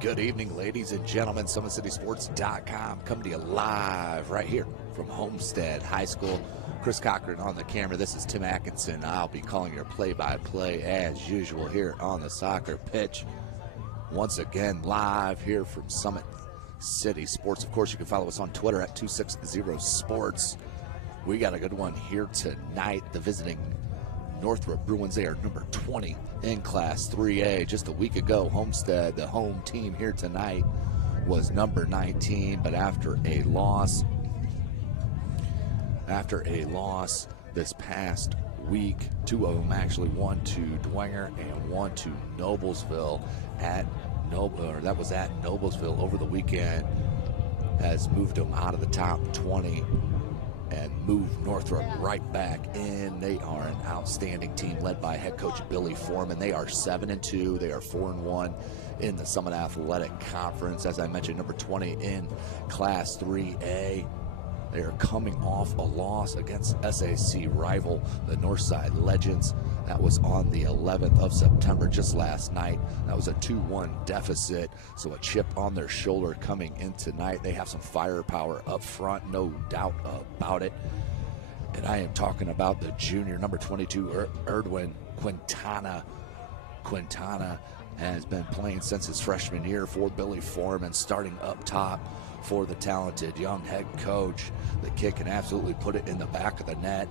Good evening, ladies and gentlemen. SummitCitySports.com coming to you live right here from Homestead High School. Chris Cochran on the camera. This is Tim Atkinson. I'll be calling your play-by-play as usual here on the soccer pitch. Once again, live here from Summit City Sports. Of course, you can follow us on Twitter at 260sports. We got a good one here tonight. The visiting Northrop Bruins, they are number 20 in Class 3A. Just a week ago, Homestead, the home team here tonight, was number 19, but after a loss this past week, two of them actually, one to Dwenger and one to Noblesville that was at Noblesville over the weekend, has moved them out of the top 20 and moved Northrop right back in. They are an outstanding team led by head coach Billy Foreman. They are 7-2. They are 4-1 in the Summit Athletic Conference. As I mentioned, number 20 in Class 3A. They are coming off a loss against SAC rival, the Northside Legends. That was on the 11th of September, just last night. That was a 2-1 deficit, so a chip on their shoulder coming in tonight. They have some firepower up front, no doubt about it. And I am talking about the junior, number 22, Erdwin Quintana. Quintana has been playing since his freshman year for Billy Foreman, starting up top for the talented young head coach. The kid can absolutely put it in the back of the net,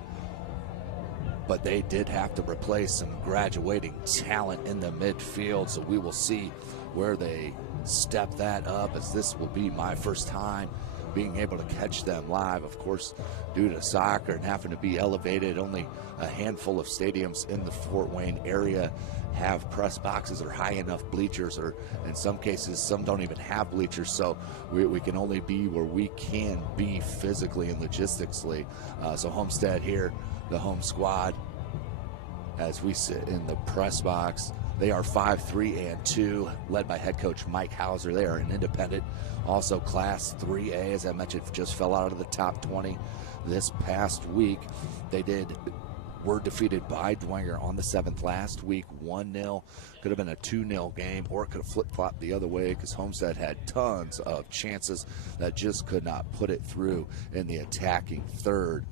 but they did have to replace some graduating talent in the midfield, so we will see where they step that up, as this will be my first time being able to catch them live. Of course, due to soccer and having to be elevated, only a handful of stadiums in the Fort Wayne area have press boxes or high enough bleachers, or in some cases some don't even have bleachers, so we can only be where we can be physically and logistically. So Homestead here, the home squad, as we sit in the press box. They are 5-3-2, led by head coach Mike Hauser. They are an independent, also Class 3A, as I mentioned, just fell out of the top 20 this past week. They were defeated by Dwenger on the 7th last week, 1-0. Could have been a 2-0 game, or it could have flip-flopped the other way, because Homestead had tons of chances that just could not put it through in the attacking third.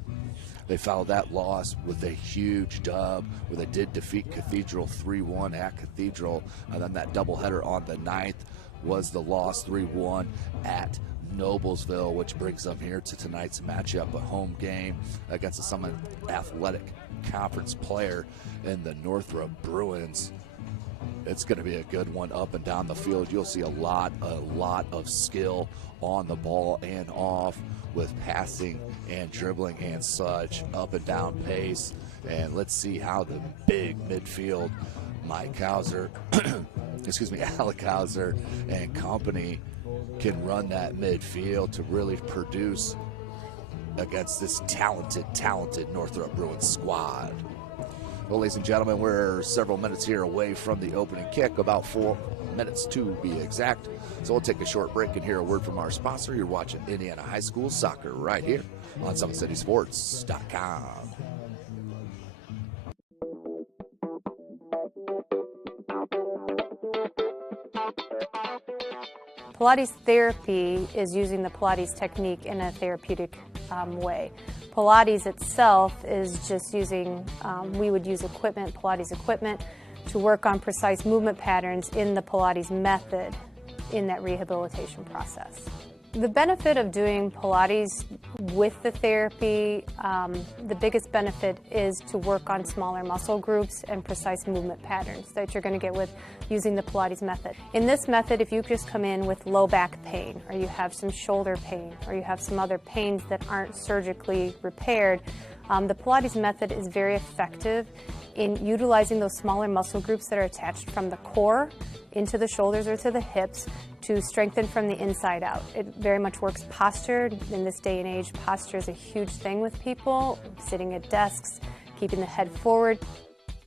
They followed that loss with a huge dub, where they did defeat Cathedral 3-1 at Cathedral, and then that doubleheader on the 9th was the loss 3-1 at Noblesville, which brings them here to tonight's matchup, a home game against the Summit Athletic Conference player in the Northrop Bruins. It's going to be a good one up and down the field. You'll see a lot of skill on the ball and off, with passing and dribbling and such, up and down pace. And let's see how the big midfield, Mike Hauser, Alec Hauser and company, can run that midfield to really produce against this talented Northrop Bruins squad. Well, ladies and gentlemen, we're several minutes here away from the opening kick, about 4 minutes to be exact. So we'll take a short break and hear a word from our sponsor. You're watching Indiana High School Soccer right here on SummitCitySports.com. Pilates therapy is using the Pilates technique in a therapeutic way. Pilates itself is just using, we would use equipment, Pilates equipment, to work on precise movement patterns in the Pilates method in that rehabilitation process. The benefit of doing Pilates with the therapy, the biggest benefit is to work on smaller muscle groups and precise movement patterns that you're going to get with using the Pilates method. In this method, if you just come in with low back pain, or you have some shoulder pain, or you have some other pains that aren't surgically repaired, the Pilates method is very effective in utilizing those smaller muscle groups that are attached from the core into the shoulders or to the hips to strengthen from the inside out. It very much works posture. In this day and age, posture is a huge thing with people, sitting at desks, keeping the head forward.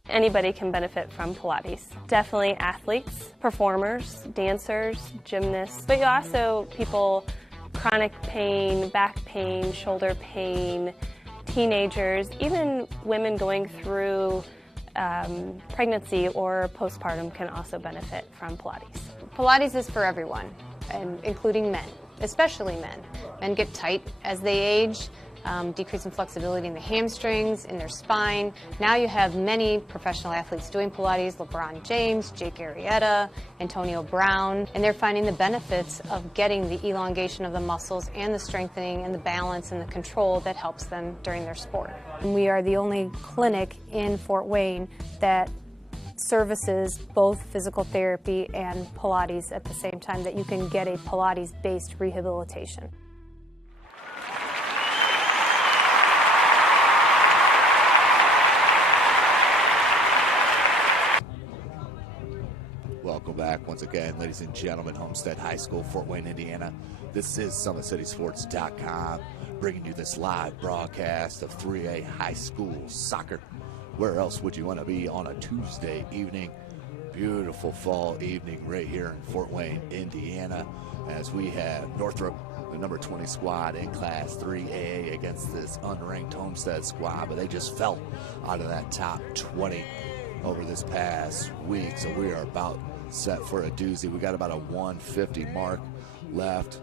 Anybody can benefit from Pilates. Definitely athletes, performers, dancers, gymnasts, but also people, chronic pain, back pain, shoulder pain, teenagers, even women going through pregnancy or postpartum can also benefit from Pilates. Pilates is for everyone, and including men, especially men. Men get tight as they age, decreasing flexibility in the hamstrings, in their spine. Now you have many professional athletes doing Pilates, LeBron James, Jake Arrieta, Antonio Brown, and they're finding the benefits of getting the elongation of the muscles and the strengthening and the balance and the control that helps them during their sport. And we are the only clinic in Fort Wayne that services both physical therapy and Pilates at the same time, that you can get a Pilates-based rehabilitation. Welcome back once again, ladies and gentlemen. Homestead High School, Fort Wayne, Indiana. This is SummitCitySports.com, bringing you this live broadcast of 3A high school soccer. Where else would you want to be on a Tuesday evening? Beautiful fall evening right here in Fort Wayne, Indiana, as we have Northrop, the number 20 squad in Class 3A, against this unranked Homestead squad, but they just fell out of that top 20 over this past week, so we are about set for a doozy. We got about a 150 mark left.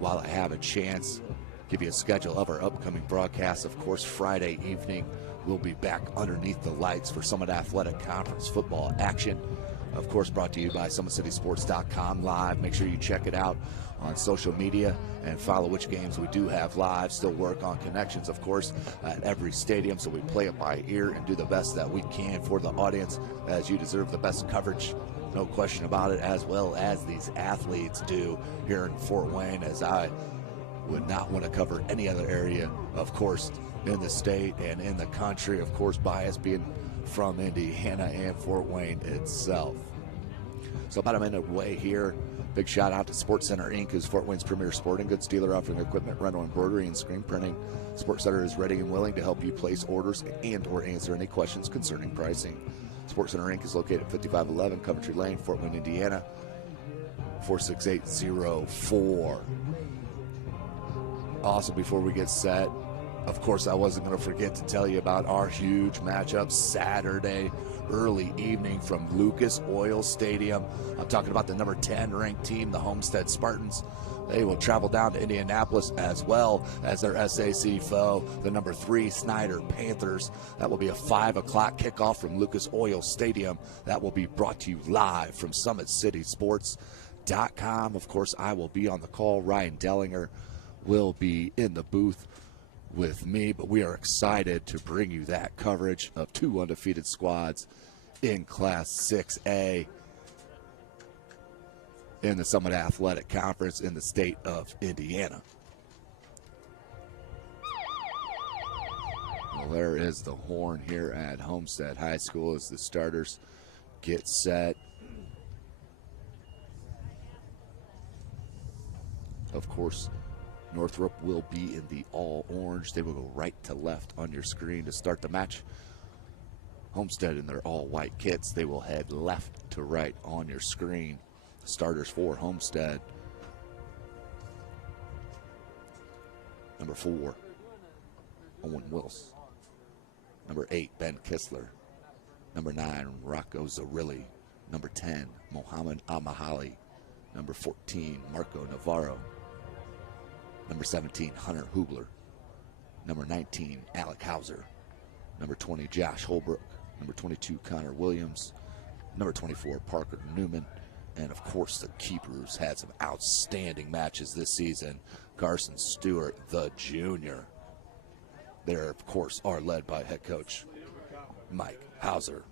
While I have a chance, give you a schedule of our upcoming broadcasts. Of course, Friday evening, we'll be back underneath the lights for Summit Athletic Conference football action. Of course, brought to you by SummitCitySports.com live. Make sure you check it out on social media and follow which games we do have live. Still work on connections, of course, at every stadium, so we play it by ear and do the best that we can for the audience, as you deserve the best coverage, no question about it, as well as these athletes do here in Fort Wayne, as I would not want to cover any other area, of course, in the state and in the country. Of course, bias being from Indiana and Fort Wayne itself. So about a minute away here, big shout out to Sports Center Inc., who's Fort Wayne's premier sporting goods dealer, offering equipment, rental, embroidery, and screen printing. Sports Center is ready and willing to help you place orders and or answer any questions concerning pricing. Sports Center Inc. is located at 5511 Coventry Lane, Fort Wayne, Indiana, 46804. Also, before we get set, of course, I wasn't going to forget to tell you about our huge matchup Saturday early evening from Lucas Oil Stadium. I'm talking about the number 10 ranked team, the Homestead Spartans. They will travel down to Indianapolis, as well as their SAC foe, the number 3 Snyder Panthers. That will be a 5 o'clock kickoff from Lucas Oil Stadium. That will be brought to you live from SummitCitySports.com. Of course, I will be on the call. Ryan Dellinger will be in the booth with me, but we are excited to bring you that coverage of 2 undefeated squads in Class 6A in the Summit Athletic Conference in the state of Indiana. Well, there is the horn here at Homestead High School as the starters get set. Of course, Northrop will be in the all orange. They will go right to left on your screen to start the match. Homestead in their all white kits, they will head left to right on your screen. Starters for Homestead: number 4, Owen Wills. Number 8, Ben Kistler. Number 9, Rocco Zarilli. Number 10, Mohammed Amahali. Number 14, Marco Navarro. Number 17, Hunter Hubler. Number 19, Alec Hauser. Number 20, Josh Holbrook. Number 22, Connor Williams. Number 24, Parker Newman. And, of course, the keepers had some outstanding matches this season. Carson Stewart, the junior. They, of course, are led by head coach Mike Hauser.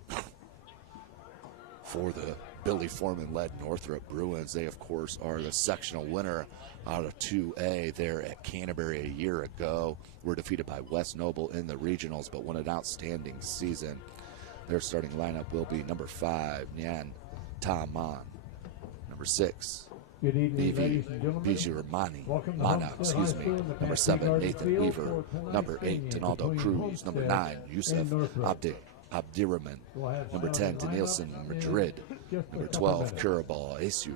For the Billy Foreman-led Northrop Bruins, they, of course, are the sectional winner out of 2A there at Canterbury a year ago. Were defeated by West Noble in the regionals, but won an outstanding season. Their starting lineup will be number 5, Nyan Taman. Number 6, Vivi Mana, Number 7, Nathan Weaver. Number 8, Donaldo Cruz. Number 9, Yusuf Abdirahman. Number 10, Danielson Madrid. Number 12, Curabal Esu.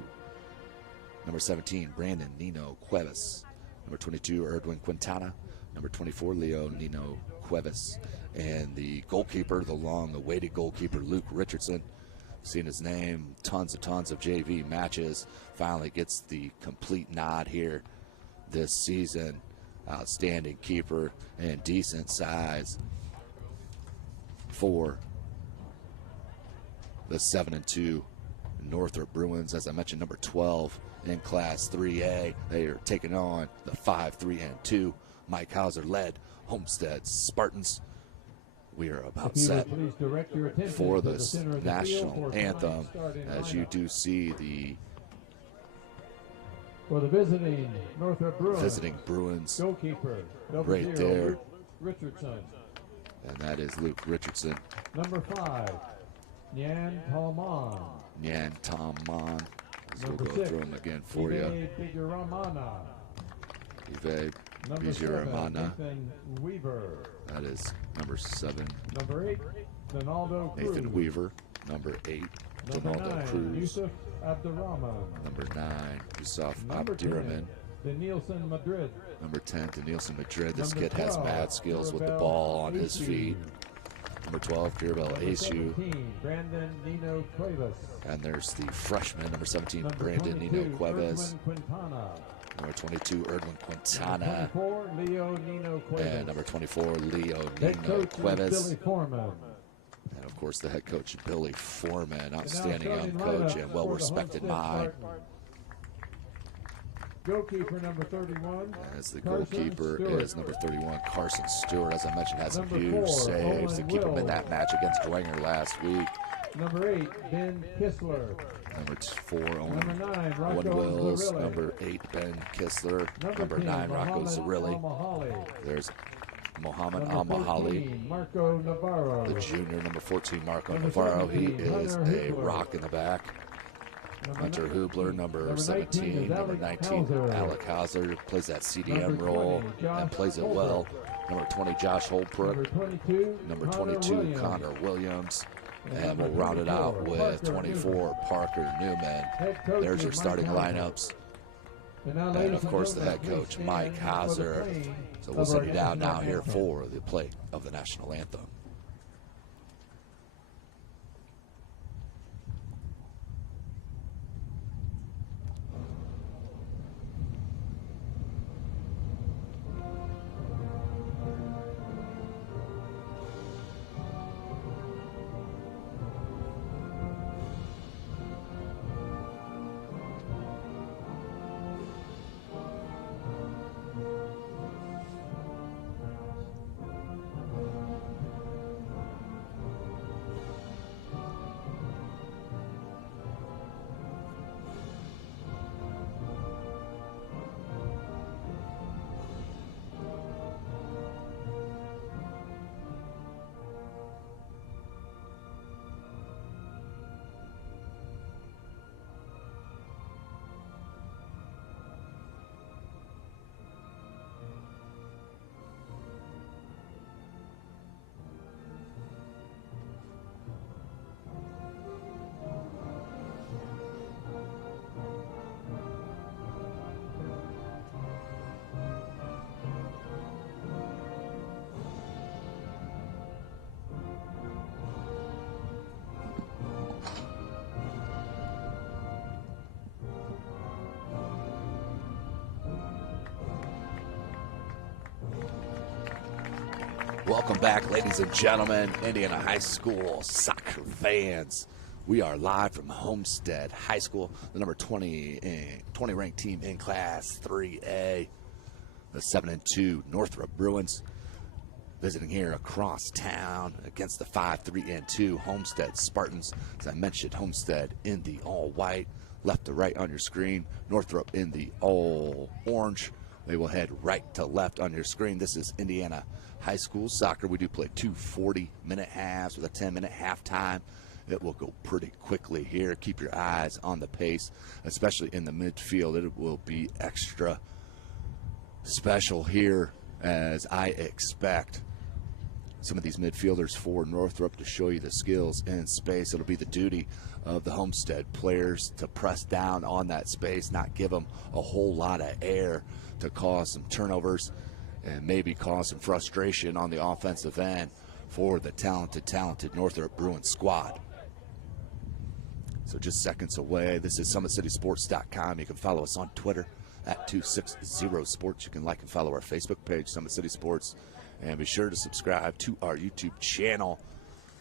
Number 17, Brandon Nino Cuevas. Number 22, Erdwin Quintana. Number 24, Leo Nino Cuevas. And the goalkeeper, the long-awaited goalkeeper, Luke Richardson. Seen his name, tons of JV matches. Finally gets the complete nod here this season. Outstanding keeper and decent size for the 7-2 Northrop Bruins. As I mentioned, number 12 in Class 3A. They are taking on the 5-3-2 Mike Hauser led Homestead Spartans. We are about set for this national anthem, as you do see the for the visiting Northrop Bruins goalkeeper right there, Richardson. And that is Luke Richardson. Number 5, Nyan Talman. Nyan Talman. So we'll go through them again for you. Ive Bijaramana. Weaver. That is number 7. Number 8, Donaldo Cruz. Nathan Weaver. Number 8, Donaldo Cruz. Yusuf Abdirahman. Number 9, Yusuf Abdirahman. Danielson Madrid. Number 10, Danielson Madrid. This kid has mad skills with the ball on his feet. Number 12, Curabal Esu. Brandon Nino Cuevas. And there's the freshman, number 17, Brandon Nino Cuevas. Number 22, Erdwin Quintana. Number 24, Leo Nino Cuevas. And number 24, Leo Nino Cuevas. Billy Foreman. And of course, the head coach, Billy Foreman, outstanding young coach and well-respected mind. Goalkeeper number 31. As the goalkeeper is number 31, Carson Stewart. As I mentioned, had some huge saves to keep him in that match against Dwenger last week. Number 8, Ben Kistler. Number 4, Owen Number 9, Rocco Wills. Zarilli. Number 8, Ben Kistler. Number 10, 9, Rocco Zarilli. Al-Mahali. There's Mohammed Number Al-Mahali. 14, Marco Navarro. The junior, number 14, Marco Number Navarro. He 17, is Hunter a Hubler. rock in the back. Hunter 19, Hubler, number 19 17, is number Alec 19, Hauser. Alec Hauser, plays that CDM Number role 20, Josh and plays it Holbrook. well. Number 20, Josh Holbrook. Number 22, Number 22, Connor Williams. And we'll round it out with 24, Parker Newman. There's your starting lineups. And of course, the head coach, Mike Hauser. So we'll send you down now here for the play of the national anthem. Welcome back, ladies and gentlemen, Indiana High School soccer fans. We are live from Homestead High School, the number 20 ranked team in Class 3A. The 7-2 Northrop Bruins visiting here across town against the 5-3-2 Homestead Spartans. As I mentioned, Homestead in the all white, left to right on your screen. Northrop in the all orange. They will head right to left on your screen. This is Indiana High School soccer. We do play two 40-minute halves with a 10-minute halftime. It will go pretty quickly here. Keep your eyes on the pace, especially in the midfield. It will be extra special here, as I expect some of these midfielders for Northrop to show you the skills in space. It'll be the duty of the Homestead players to press down on that space, not give them a whole lot of air to cause some turnovers and maybe cause some frustration on the offensive end for the talented Northrop Bruins squad. So just seconds away. This is SummitCitySports.com. You can follow us on Twitter at 260sports. You can like and follow our Facebook page, Summit City Sports. And be sure to subscribe to our YouTube channel.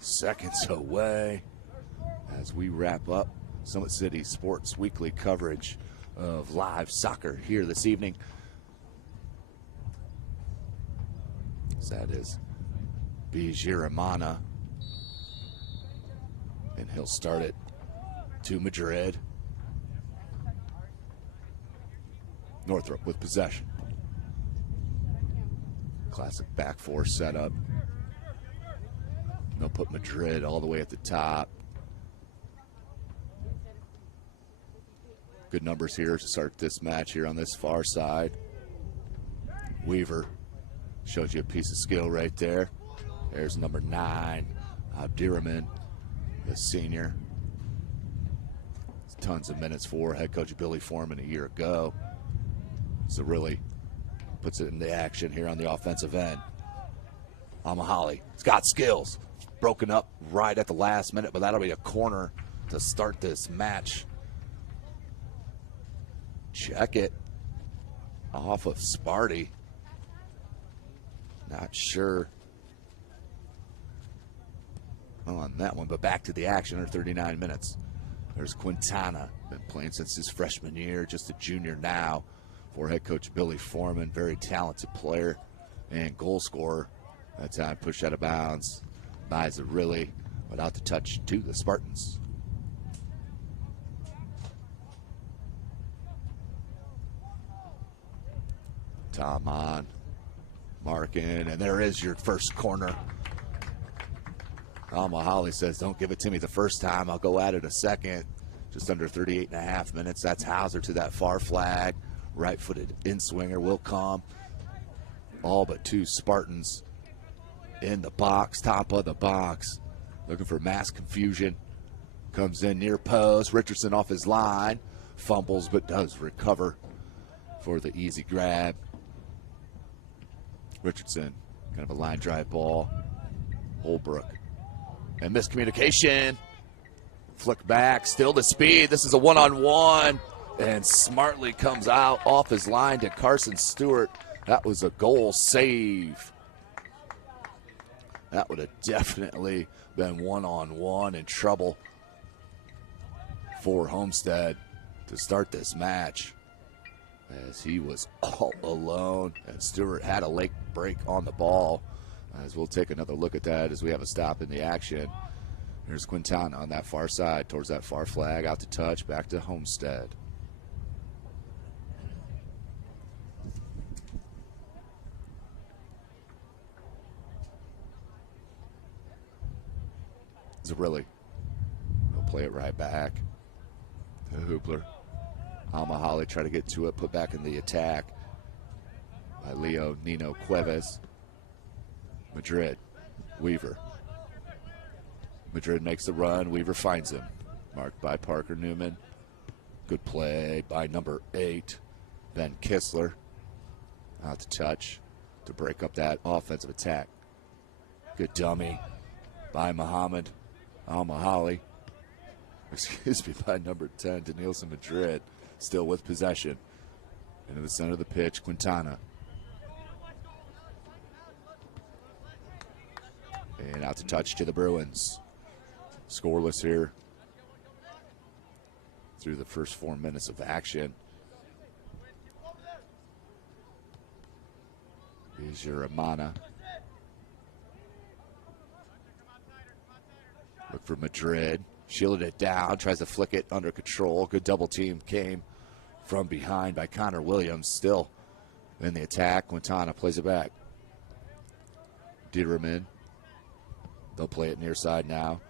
Seconds away as we wrap up Summit City Sports weekly coverage of live soccer here this evening. So that is Bijiramana. And he'll start it to Madrid. Northrop with possession. Classic back four setup. They'll put Madrid all the way at the top. Good numbers here to start this match here on this far side. Weaver shows you a piece of skill right there. There's number 9, Abdirahman, the senior. Tons of minutes for head coach Billy Foreman a year ago. So really puts it into action here on the offensive end. Mahoney, he's got skills. Broken up right at the last minute, but that'll be a corner to start this match. Check it. Off of Sparty. Not sure on that one, but back to the action under 39 minutes. There's Quintana, been playing since his freshman year, just a junior now for head coach Billy Foreman. Very talented player and goal scorer. That time pushed out of bounds by Zarilli, without the touch to the Spartans. Tom on, marking, and there is your first corner. Mahoney says, don't give it to me the first time. I'll go at it a second. Just under 38 and a half minutes. That's Hauser to that far flag. Right-footed in-swinger will come. All but 2 Spartans in the box, top of the box. Looking for mass confusion. Comes in near post. Richardson off his line. Fumbles but does recover for the easy grab. Richardson, kind of a line drive ball. Holbrook. And miscommunication. Flick back, still the speed. This is a one-on-one. And smartly comes out off his line to Carson Stewart. That was a goal save. That would have definitely been one-on-one in trouble for Homestead to start this match, as he was all alone and Stewart had a late break on the ball. As we'll take another look at that as we have a stop in the action. Here's Quintana on that far side towards that far flag, out to touch, back to Homestead. Zarilli. He'll play it right back to Hoopler. Mahoney try to get to it, put back in the attack by Leo Nino Cuevas. Madrid, Weaver. Madrid makes the run. Weaver finds him. Marked by Parker Newman. Good play by number 8, Ben Kistler. Out to touch to break up that offensive attack. Good dummy by Mahoney. Excuse me, by number 10, Danielson Madrid. Still with possession. Into the center of the pitch, Quintana. And out to touch to the Bruins. Scoreless here through the first 4 minutes of action. Here's your Amana. Look for Madrid. Shielded it down. Tries to flick it under control. Good double team came from behind by Connor Williams. Still in the attack. Quintana plays it back. Dieterman. They'll play it near side now.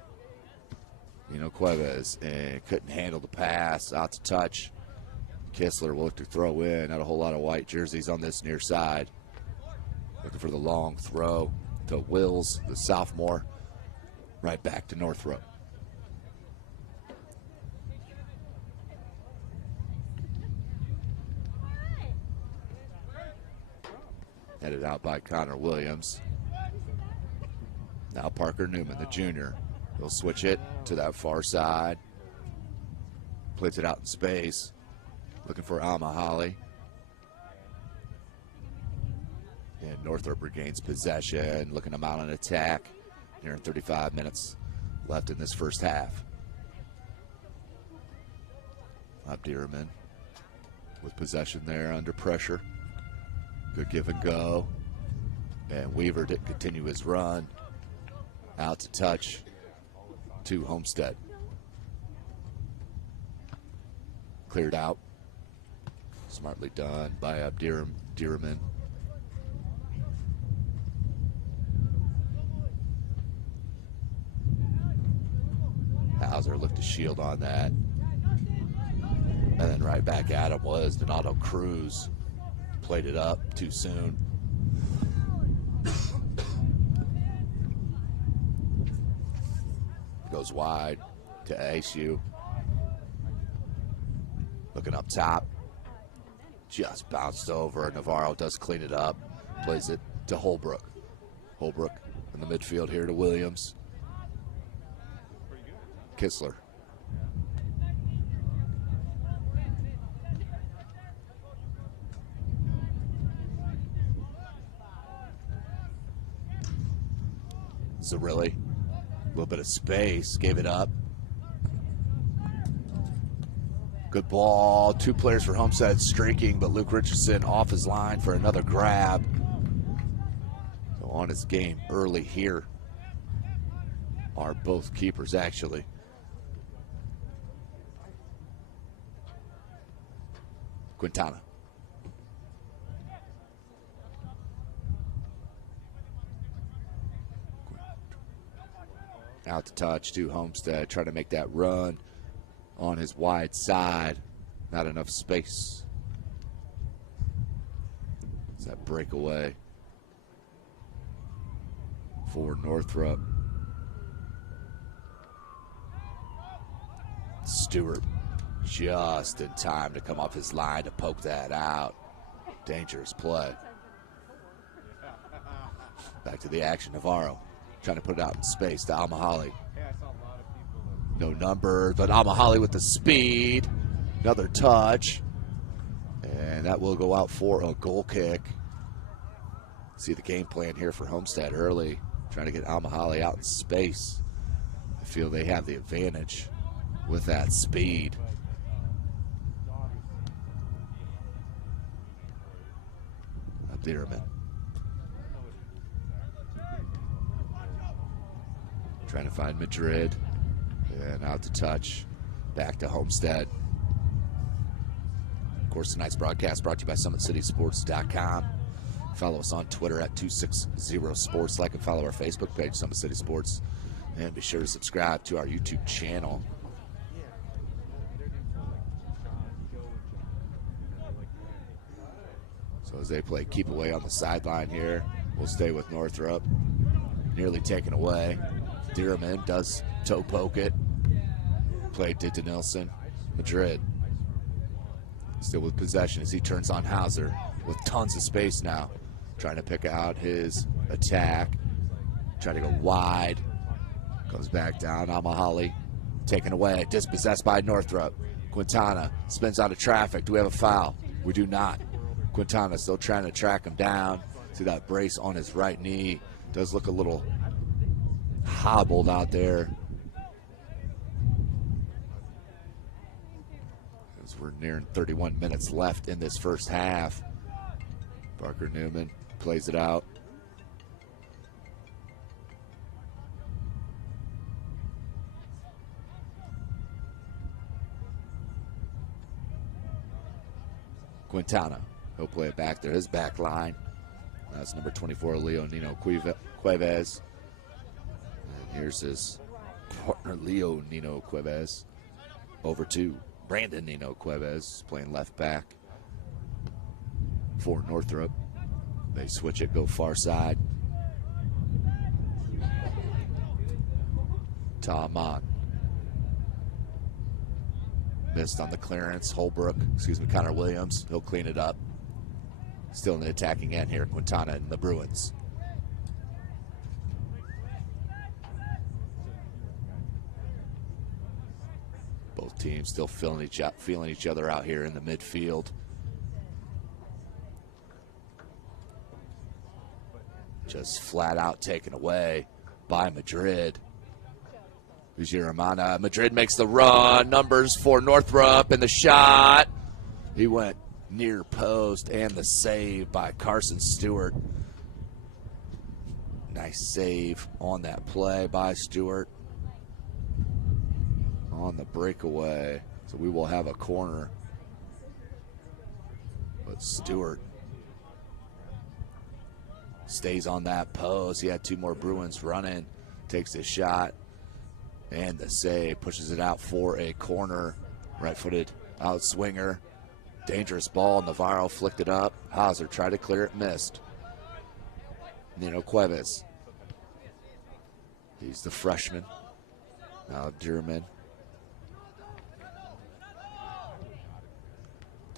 Cuevas and couldn't handle the pass. Out to touch. Kistler will look to throw in. Not a whole lot of white jerseys on this near side. Looking for the long throw to Wills, the sophomore. Right back to Northrop. Headed out by Connor Williams. Now Parker Newman, the junior. He'll switch it to that far side. Plays it out in space. Looking for Amahali. And Northrop regains possession. Looking to mount an attack. Here in 35 minutes left in this first half. Dieterman with possession there under pressure. Good give and go. And Weaver didn't continue his run. Out to touch to Homestead. Cleared out. Smartly done by Dieterman. Hauser looked to shield on that. And then right back at him was Donato Cruz. Played it up too soon. Goes wide to ASU. Looking up top. Just bounced over. Navarro does clean it up. Plays it to Holbrook. Holbrook in the midfield here to Williams. Kistler. Zarilli. A little bit of space. Gave it up. Good ball. Two players for Homestead streaking, but Luke Richardson off his line for another grab. So on his game early here are both keepers, actually. Quintana. Out to touch to Homestead, trying to make that run on his wide side. Not enough space. It's that breakaway for Northrop. Stewart just in time to come off his line to poke that out. Dangerous play. Back to the action. Navarro trying to put it out in space to Amahali. No number, but Amahali with the speed. Another touch. And that will go out for a goal kick. See the game plan here for Homestead early. Trying to get Amahali out in space. I feel they have the advantage with that speed. Dieterman. Trying to find Madrid. And out to touch. Back to Homestead. Of course, tonight's broadcast brought to you by SummitCitySports.com. Follow us on Twitter at 260sports. Like and follow our Facebook page, Summit City Sports. And be sure to subscribe to our YouTube channel. So as they play keep away on the sideline here, we'll stay with Northrop. Nearly taken away. Dieterman does toe poke it. Played to Denilson. Madrid still with possession as he turns on Hauser with tons of space now. Trying to pick out his attack. Trying to go wide. Comes back down. Amahali taken away. Dispossessed by Northrop. Quintana spins out of traffic. Do we have a foul? We do not. Quintana still trying to track him down. See that brace on his right knee. Does look a little hobbled out there. we're nearing 31 minutes left in this first half. Parker Newman plays it out. Quintana, he'll play it back there, his back line. That's number 24, Leo Nino Cuevas. And here's his partner, Leo Nino Cuevas. Over to Brandon Nino Cuevas, playing left back for Northrop. They switch it, go far side. Tom on. Missed on the clearance. Connor Williams. He'll clean it up. Still in the attacking end here, Quintana and the Bruins. Both teams still feeling each other out here in the midfield. Just flat out taken away by Madrid. Ujiramana. Madrid makes the run. Numbers for Northrop, and the shot. He went near post, and the save by Carson Stewart. Nice save on that play by Stewart on the breakaway. So we will have a corner. But Stewart stays on that post. He had two more Bruins running. Takes a shot. And the save, pushes it out for a corner. Right-footed out swinger. Dangerous ball. Navarro flicked it up. Hauser tried to clear it, missed. Nino Cuevas. He's the freshman. Now Dierman.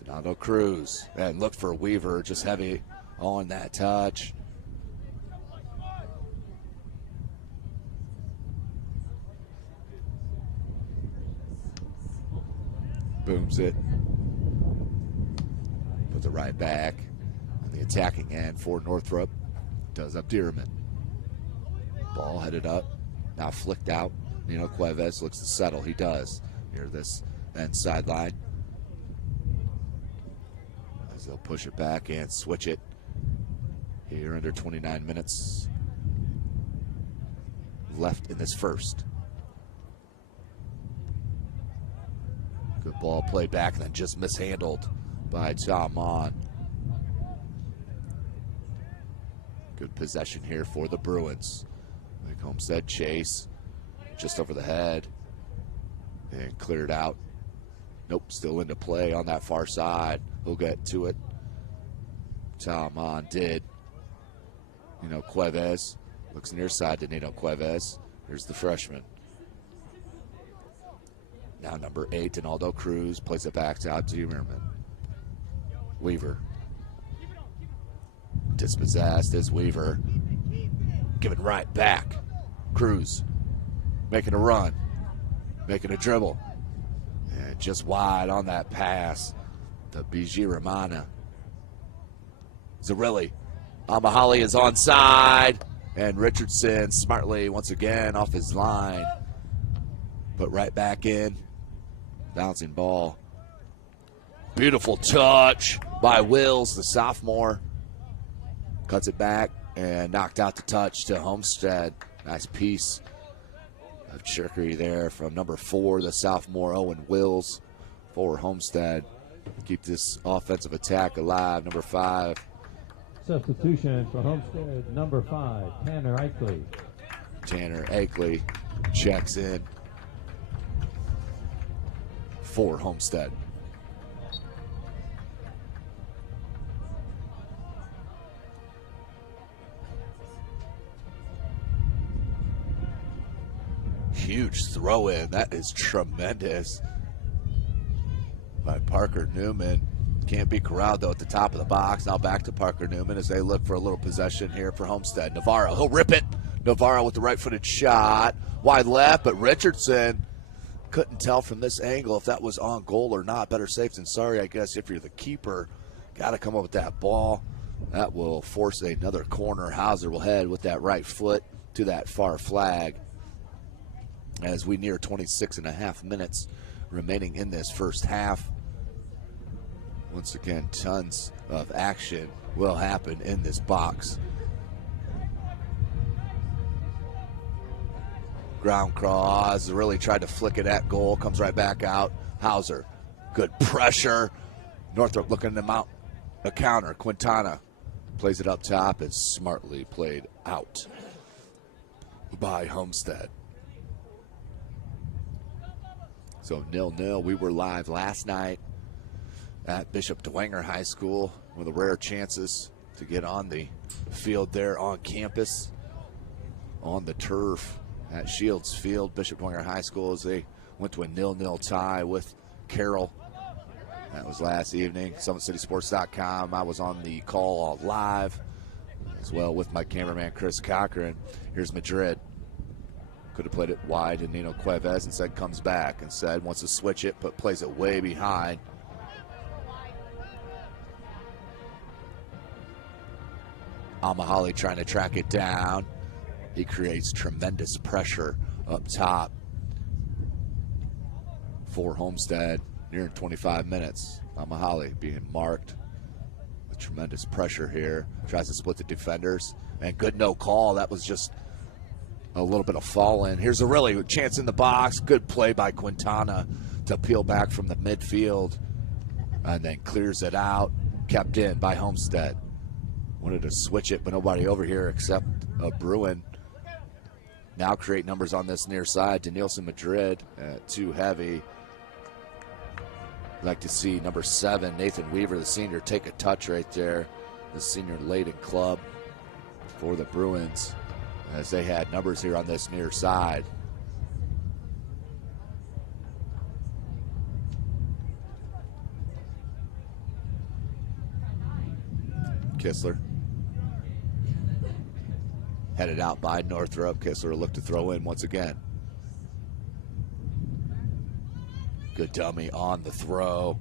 Donato Cruz. And look for Weaver, just heavy on that touch. Booms it. Puts it right back on the attacking end for Northrop. Does up Dierman. Ball headed up. Now flicked out. Nino Cuevas looks to settle. He does. Near this end sideline. As they'll push it back and switch it. Here under 29 minutes left in this first. Good ball played back and then just mishandled by Tom on. Good possession here for the Bruins. Like Homestead chase just over the head and cleared out. Nope, still into play on that far side. We'll get to it. Tom on did. Nino Cuevas looks near side to Nino Cuevas. Here's the freshman. Now number 8, Donaldo Cruz, plays it back to Dierman. Weaver. Dispossessed is Weaver. Give it right back. Cruz making a run. Making a dribble. And just wide on that pass to BG Romana. Zarelli. Mahoney is onside. And Richardson smartly once again off his line. But right back in. Bouncing ball. Beautiful touch by Wills, the sophomore. Cuts it back and knocked out the touch to Homestead. Nice piece of trickery there from number 4, the sophomore Owen Wills for Homestead. Keep this offensive attack alive. Number 5. Substitution for Homestead, number 5, Tanner Eichley. Tanner Eichley checks in for Homestead. Huge throw in. That is tremendous by Parker Newman. Can't be corralled though at the top of the box. Now back to Parker Newman as they look for a little possession here for Homestead. Navarro, he'll rip it. Navarro with the right-footed shot. Wide left, but Richardson couldn't tell from this angle if that was on goal or not. Better safe than sorry, I guess, if you're the keeper. Got to come up with that ball. That will force another corner. Hauser will head with that right foot to that far flag as we near 26 and a half minutes remaining in this first half. Once again, tons of action will happen in this box. Ground cross, really tried to flick it at goal, comes right back out. Hauser, good pressure. Northrop looking to mount a counter. Quintana plays it up top and smartly played out by Homestead. So 0-0. We were live last night at Bishop Dwenger High School. One of the rare chances to get on the field there on campus, on the turf at Shields Field. Bishop Dwenger High School, as they went to a 0-0 tie with Carroll. That was last evening. SummitCitySports.com. I was on the call live as well with my cameraman Chris Cochran. Here's Madrid. Could have played it wide, and Nino Cuevas instead comes back and said wants to switch it, but plays it way behind. Mahoney trying to track it down. He creates tremendous pressure up top for Homestead. Nearing 25 minutes. Mahoney being marked with tremendous pressure here. Tries to split the defenders. And good no call. That was just a little bit of fall in. Here's a really chance in the box. Good play by Quintana to peel back from the midfield. And then clears it out. Kept in by Homestead. Wanted to switch it, but nobody over here except Bruin. Now create numbers on this near side. Danielson Madrid, too heavy. Like to see number 7, Nathan Weaver, the senior, take a touch right there. The senior late in club for the Bruins, as they had numbers here on this near side. Kistler. Headed out by Northrop. Kistler looked to throw in once again. Good dummy on the throw.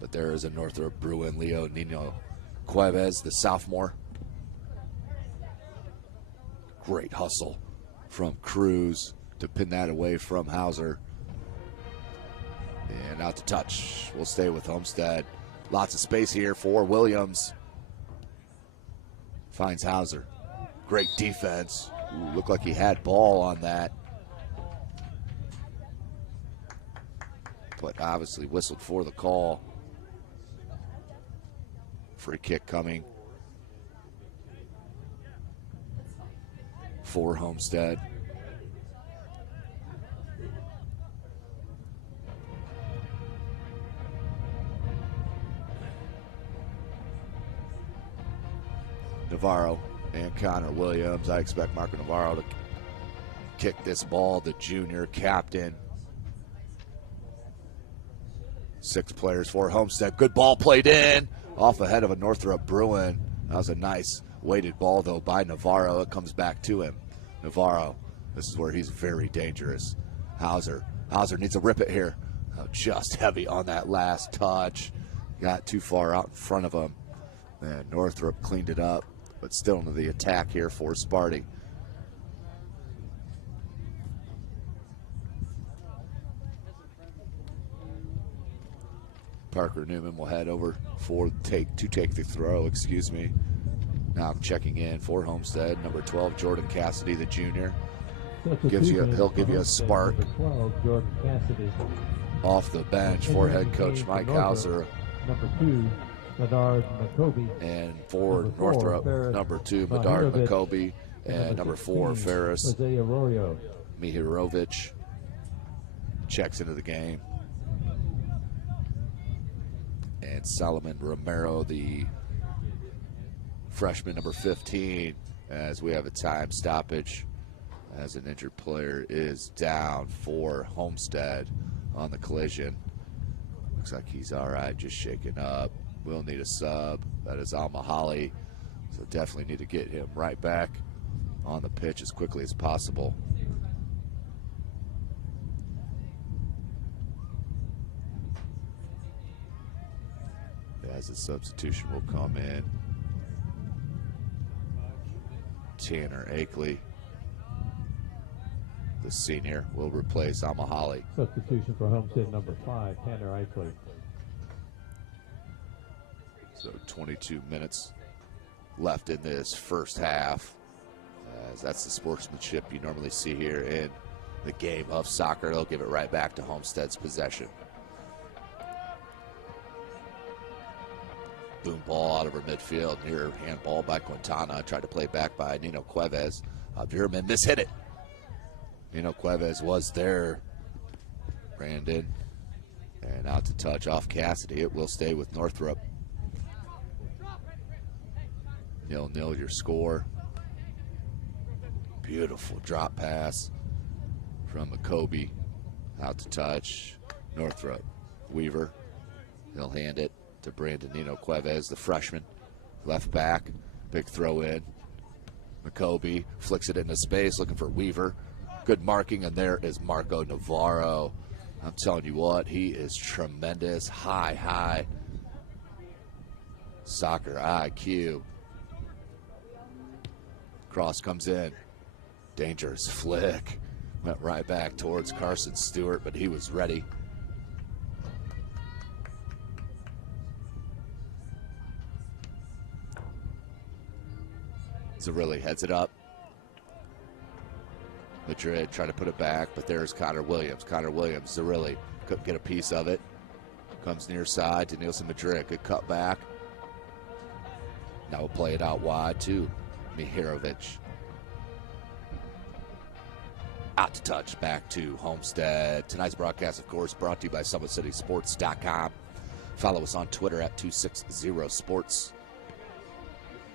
But there is a Northrop Bruin, Leo Nino Cuevas, the sophomore. Great hustle from Cruz to pin that away from Hauser. And out to touch. We'll stay with Homestead. Lots of space here for Williams. Finds Hauser. Great defense. Ooh, looked like he had ball on that. But obviously whistled for the call. Free kick coming for Homestead. Navarro and Connor Williams. I expect Marco Navarro to kick this ball, the junior captain. 6 players for Homestead. Good ball played in. Off ahead of a Northrop Bruin. That was a nice weighted ball, though, by Navarro. It comes back to him. Navarro, this is where he's very dangerous. Hauser needs to rip it here. Oh, just heavy on that last touch. Got too far out in front of him. And Northrop cleaned it up, but still into the attack here for Sparty. Parker Newman will head over to take the throw, excuse me. Now I'm checking in for Homestead. Number 12, Jordan Cassidy, the junior. He'll give you a spark 12, Jordan Cassidy. off the bench for head coach Mike Hauser. Number 2, Medard McCoby. And for Number 4, Northrop, Ferris number 2, Medard Mahirovic. McCoby. And number 4, 16, Ferris Jose Arroyo. Mihirovic checks into the game. And Solomon Romero, the freshman, number 15, as we have a time stoppage as an injured player is down for Homestead on the collision. Looks like he's all right, just shaking up. We'll need a sub. That is Mahoney. So definitely need to get him right back on the pitch as quickly as possible. As a substitution will come in, Tanner Akeley The senior will replace Mahoney. Substitution for Homestead, number 5, Tanner Eichley. So 22 minutes left in this first half. As that's the sportsmanship you normally see here in the game of soccer. They'll give it right back to Homestead's possession. Boom ball out over midfield. Near handball by Quintana. Tried to play back by Nino Cuevas. Bierman mishit it. Nino Cuevas was there. Brandon. And out to touch off Cassidy. It will stay with Northrop. 0-0 your score. Beautiful drop pass from McCoby. Out to touch. Northrop. Weaver. He'll hand it to Brandon Nino Cuevas, the freshman. Left back. Big throw in. McCoby flicks it into space looking for Weaver. Good marking, and there is Marco Navarro. I'm telling you what, he is tremendous. High soccer IQ. Cross comes in. Dangerous flick. Went right back towards Carson Stewart, but he was ready. Zerilli heads it up. Madrid trying to put it back, but there's Connor Williams. Zerilli couldn't get a piece of it. Comes near side to Nielsen Madrid. Good cut back. Now we'll play it out wide to Mihirovic. Out to touch, back to Homestead. Tonight's broadcast, of course, brought to you by SummitCitySports.com. Follow us on Twitter at 260sports.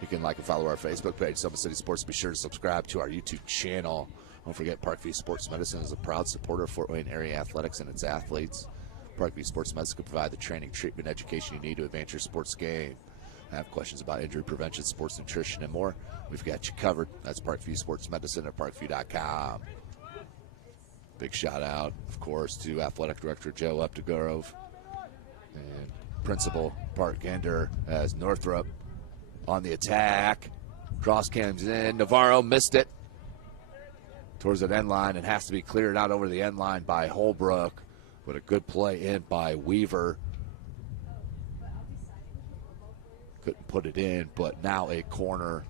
You can like and follow our Facebook page, Summit City Sports. Be sure to subscribe to our YouTube channel. Don't forget, Parkview Sports Medicine is a proud supporter of Fort Wayne area athletics and its athletes. Parkview Sports Medicine can provide the training, treatment, education you need to advance your sports game. Have questions about injury prevention, sports nutrition, and more? We've got you covered. That's Parkview Sports Medicine at parkview.com. Big shout out, of course, to Athletic Director Joe Updegrove and Principal Bart Gender as Northrop on the attack. Cross comes in. Navarro missed it towards an end line and has to be cleared out over the end line by Holbrook. But a good play in by Weaver. Couldn't put it in, but now a corner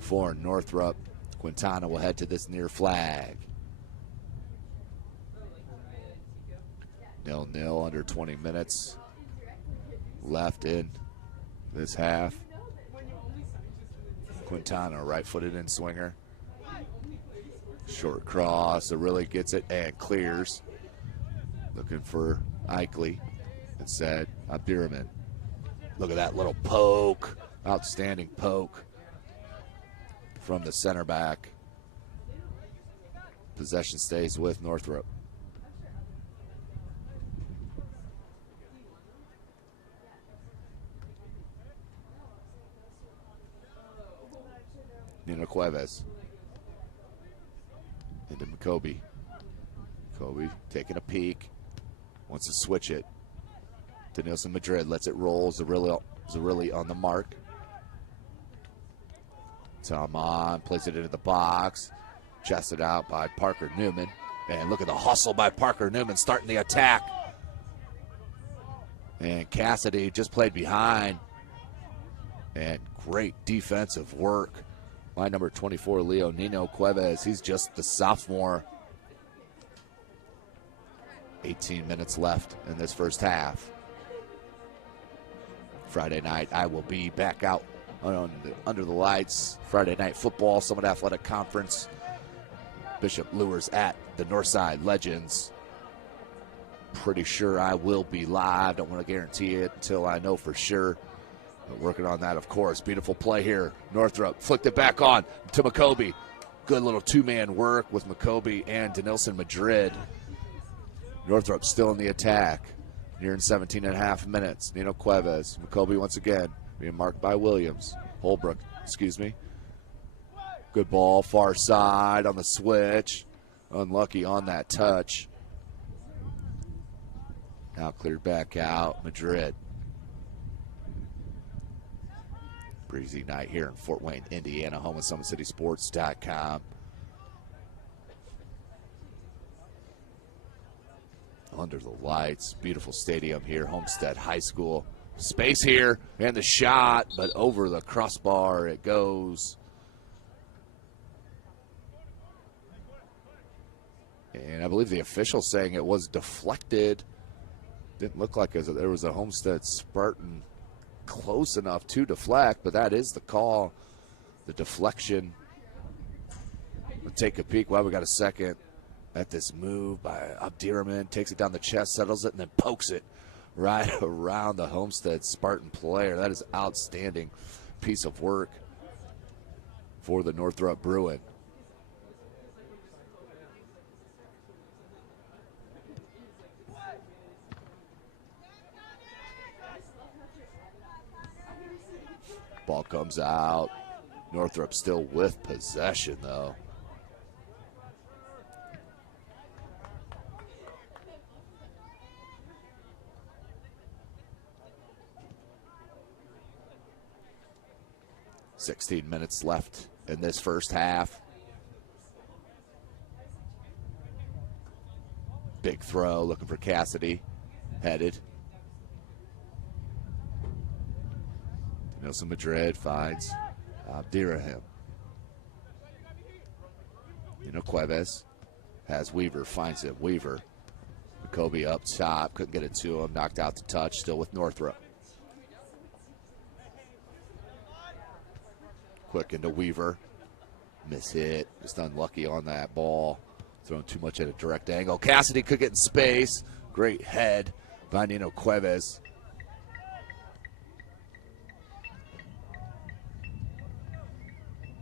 for Northrop. Quintana will head to this near flag. 0-0, under 20 minutes left in this half. Quintana, right-footed in swinger. Short cross, it really gets it and clears. Looking for Eichley. Instead, Bierman. Look at that little poke. Outstanding poke from the center back. Possession stays with Northrop. Nino Cuevas. Into McCoby. McCoby taking a peek. Wants to switch it to Nielsen Madrid. Lets it roll. Zerilli on the mark. Talman plays it into the box. Chested out by Parker Newman. And look at the hustle by Parker Newman starting the attack. And Cassidy just played behind. And great defensive work. Line number 24, Leo Nino Cuevas. He's just the sophomore. 18 minutes left in this first half. Friday night, I will be back out under the lights. Friday night football, Summit Athletic Conference. Bishop Lures at the Northside Legends. Pretty sure I will be live. Don't want to guarantee it until I know for sure. But working on that, of course. Beautiful play here. Northrop flicked it back on to McCoby. Good little two-man work with McCoby and Denilson Madrid. Northrop still in the attack. Nearing 17 and a half minutes. Nino Cuevas. McCoby once again being marked by Williams. Holbrook, excuse me. Good ball, far side on the switch. Unlucky on that touch. Now cleared back out. Madrid. Breezy night here in Fort Wayne, Indiana, home of SummitCitySports.com. under the lights. Beautiful stadium here, Homestead High School. Space here, and the shot, but over the crossbar it goes. And I believe the official saying it was deflected. Didn't look like there was a Homestead Spartan close enough to deflect, but that is the call, the deflection. We'll take a peek while we got a second at this move by Abdirahman. Takes it down the chest, settles it, and then pokes it right around the Homestead Spartan player. That is outstanding piece of work for the Northrop Bruin. Ball comes out. Northrop still with possession, though. "16 minutes left in this first half. Big throw, looking for Cassidy. Headed. Nelson Madrid finds Abdirahman. Cuevas has Weaver, finds him. Weaver. Kobe up top, couldn't get it to him. Knocked out the touch, still with Northrop. Quick into Weaver. Miss hit. Just unlucky on that ball. Throwing too much at a direct angle. Cassidy could get in space. Great head by Nino Cuevas.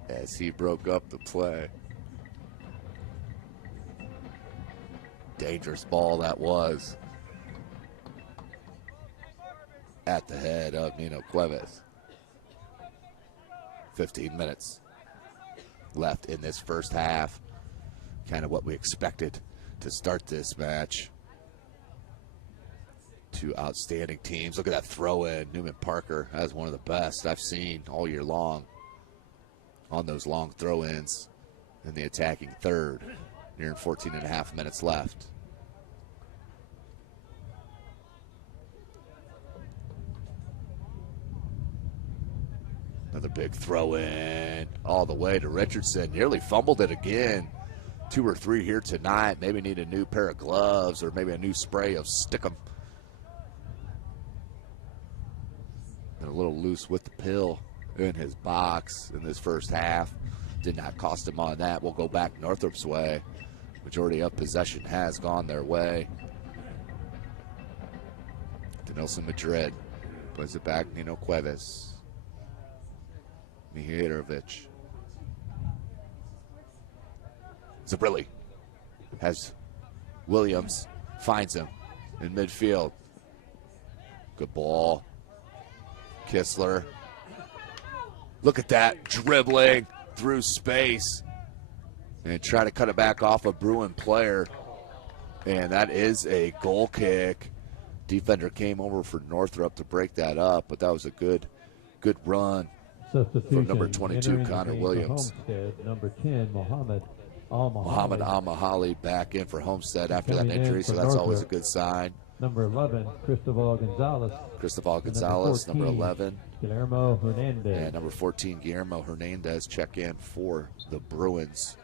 As he broke up the play. Dangerous ball that was. At the head of Nino Cuevas. 15 minutes left in this first half. Kind of what we expected to start this match. Two outstanding teams. Look at that throw in. Newman Parker has one of the best I've seen all year long on those long throw-ins in the attacking third. Nearing 14 and a half minutes left. Another big throw-in all the way to Richardson. Nearly fumbled it again. 2 or 3 here tonight. Maybe need a new pair of gloves or maybe a new spray of Stickum. And a little loose with the pill in his box in this first half. Did not cost him on that. We'll go back Northrop's way. Majority of possession has gone their way. To Nelson Madrid. Plays it back, Nino Cuevas. Mihailovic. Zabrilli has Williams. Finds him in midfield. Good ball. Kistler. Look at that, dribbling through space. And try to cut it back off a Bruin player. And that is a goal kick. Defender came over for Northrop to break that up, but that was a good run from number 22, Connor Williams. Homestead, number 10, Mohammed Al-Mahali back in for Homestead after that injury, so that's always a good sign. Number 11, Cristobal Gonzalez, number 11. Guillermo Hernandez. And number 14, Guillermo Hernandez, check in for the Bruins.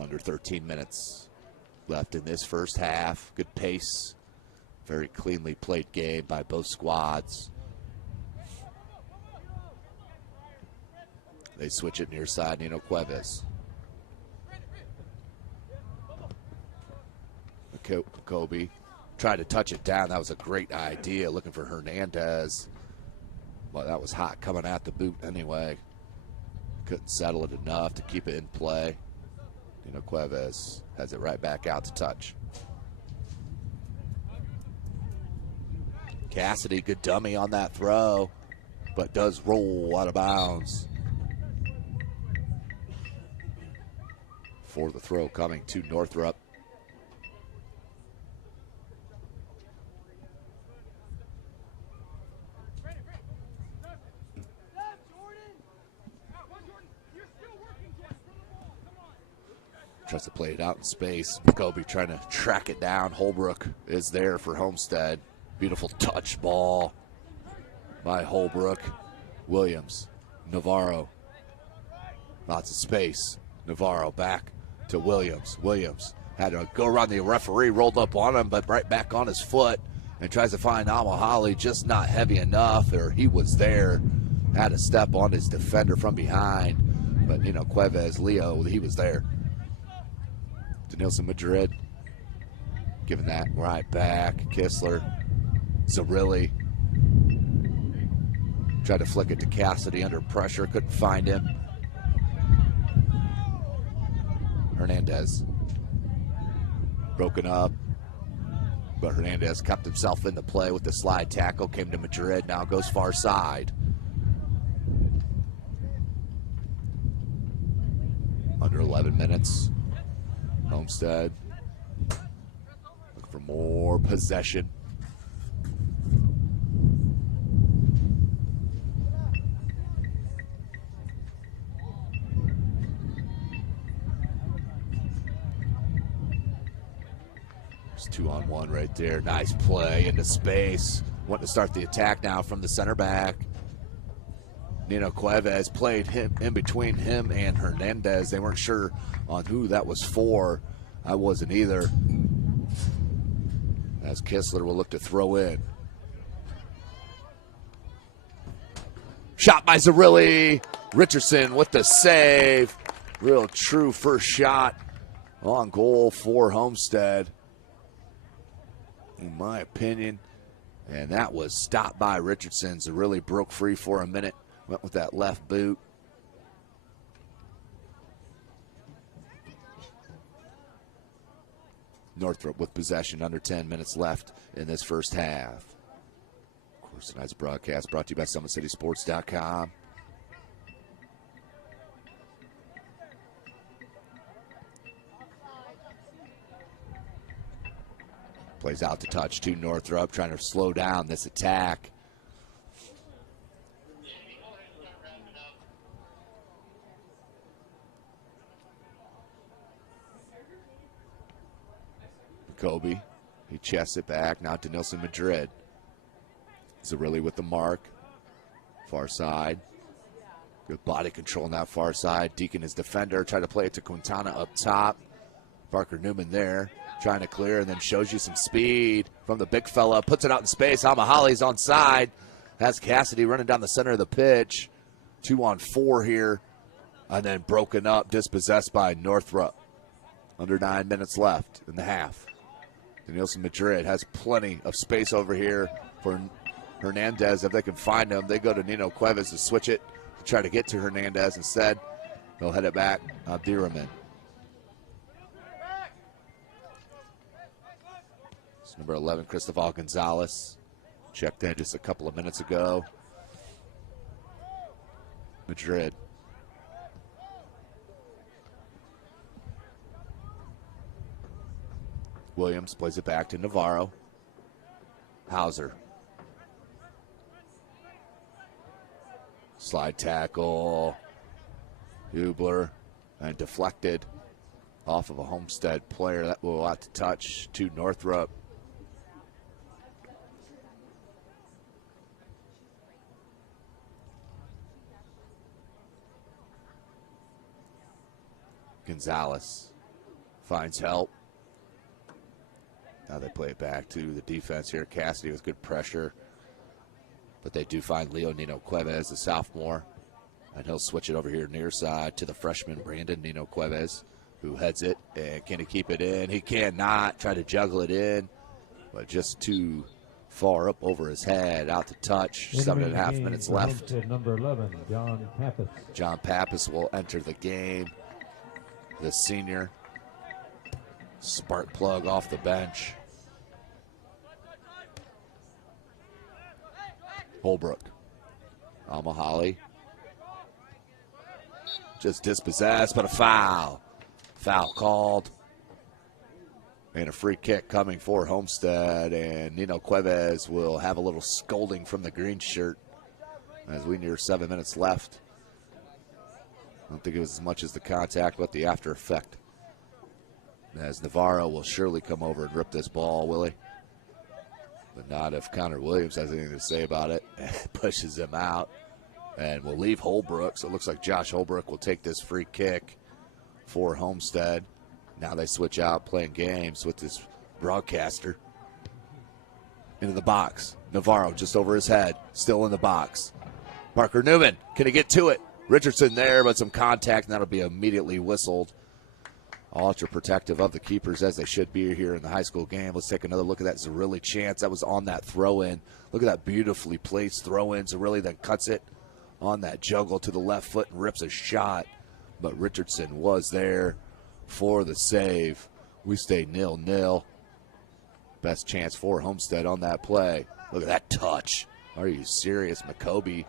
Under 13 minutes left in this first half. Good pace. Very cleanly played game by both squads. They switch it near side, Nino Cuevas. Kobe tried to touch it down. That was a great idea. Looking for Hernandez. Well, that was hot coming at the boot anyway. Couldn't settle it enough to keep it in play. Nino Cuevas has it right back out to touch. Cassidy, good dummy on that throw, but does roll out of bounds. For the throw coming to Northrop. Tries to play it out in space. Kobe trying to track it down. Holbrook is there for Homestead. Beautiful touch ball by Holbrook. Williams, Navarro. Lots of space. Navarro back to Williams. Williams had to go around the referee, rolled up on him, but right back on his foot and tries to find Amahali, just not heavy enough, or he was there. Had to step on his defender from behind. But, Cuevas, Leo, he was there. Denilson Madrid giving that right back. Kistler. Zarilli. Tried to flick it to Cassidy under pressure. Couldn't find him. Hernandez. Broken up. But Hernandez kept himself in the play with the slide tackle. Came to Madrid. Now goes far side. Under 11 minutes. Homestead. Looking for more possession. It's 2-on-1 right there. Nice play into space. Wanting to start the attack now from the center back. Nino Cuevas played him in between him and Hernandez. They weren't sure on who that was for. I wasn't either. As Kistler will look to throw in. Shot by Zarilli. Richardson with the save. Real true first shot on goal for Homestead, in my opinion. And that was stopped by Richardson. Zarilli broke free for a minute. Went with that left boot. Northrop with possession, under 10 minutes left in this first half. Of course, tonight's broadcast brought to you by SummitCitySports.com. Plays out to touch to Northrop, trying to slow down this attack. Kobe, he chests it back, now to Nelson Madrid. Zarilli with the mark, far side. Good body control on that far side. Deacon is defender, try to play it to Quintana up top. Parker Newman there, trying to clear, and then shows you some speed from the big fella. Puts it out in space. Amahali's on side. Has Cassidy running down the center of the pitch. 2-on-4 here. And then broken up, dispossessed by Northrop. Under 9 minutes left in the half. Denilson Madrid has plenty of space over here for Hernandez. If they can find him, they go to Nino Cuevas to switch it to try to get to Hernandez. Instead, they'll head it back. Abdirahman. It's number 11, Cristobal Gonzalez. Checked in just a couple of minutes ago. Madrid. Williams plays it back to Navarro. Hauser. Slide tackle. Hubler. And deflected off of a Homestead player. That will out to touch to Northrop. Gonzalez finds help. Now they play it back to the defense here. Cassidy with good pressure. But they do find Leo Nino Cuevas, the sophomore. And he'll switch it over here near side to the freshman Brandon Nino Cuevas, who heads it. And can he keep it in? He cannot. Try to juggle it in. But just too far up over his head. Out to touch. 7.5 minutes left. Number 11, John Pappas. John Pappas will enter the game. The senior. Spark plug off the bench. Holbrook. Amahali. Just dispossessed, but a foul. Foul called. And a free kick coming for Homestead. And Nino Cuevas will have a little scolding from the green shirt as we near 7 minutes left. I don't think it was as much as the contact, but the after effect as Navarro will surely come over and rip this ball, will he? But not if Connor Williams has anything to say about it. Pushes him out and will leave Holbrook. So it looks like Josh Holbrook will take this free kick for Homestead. Now they switch out playing games with this broadcaster. Into the box. Navarro just over his head. Still in the box. Parker Newman. Can he get to it? Richardson there, but some contact, and that'll be immediately whistled. Ultra protective of the keepers, as they should be here in the high school game. Let's take another look at that Zerilli chance. That was on that throw-in. Look at that beautifully placed throw-in. Zerilli then cuts it on that juggle to the left foot and rips a shot. But Richardson was there for the save. We stay 0-0. Best chance for Homestead on that play. Look at that touch. Are you serious? McCoby.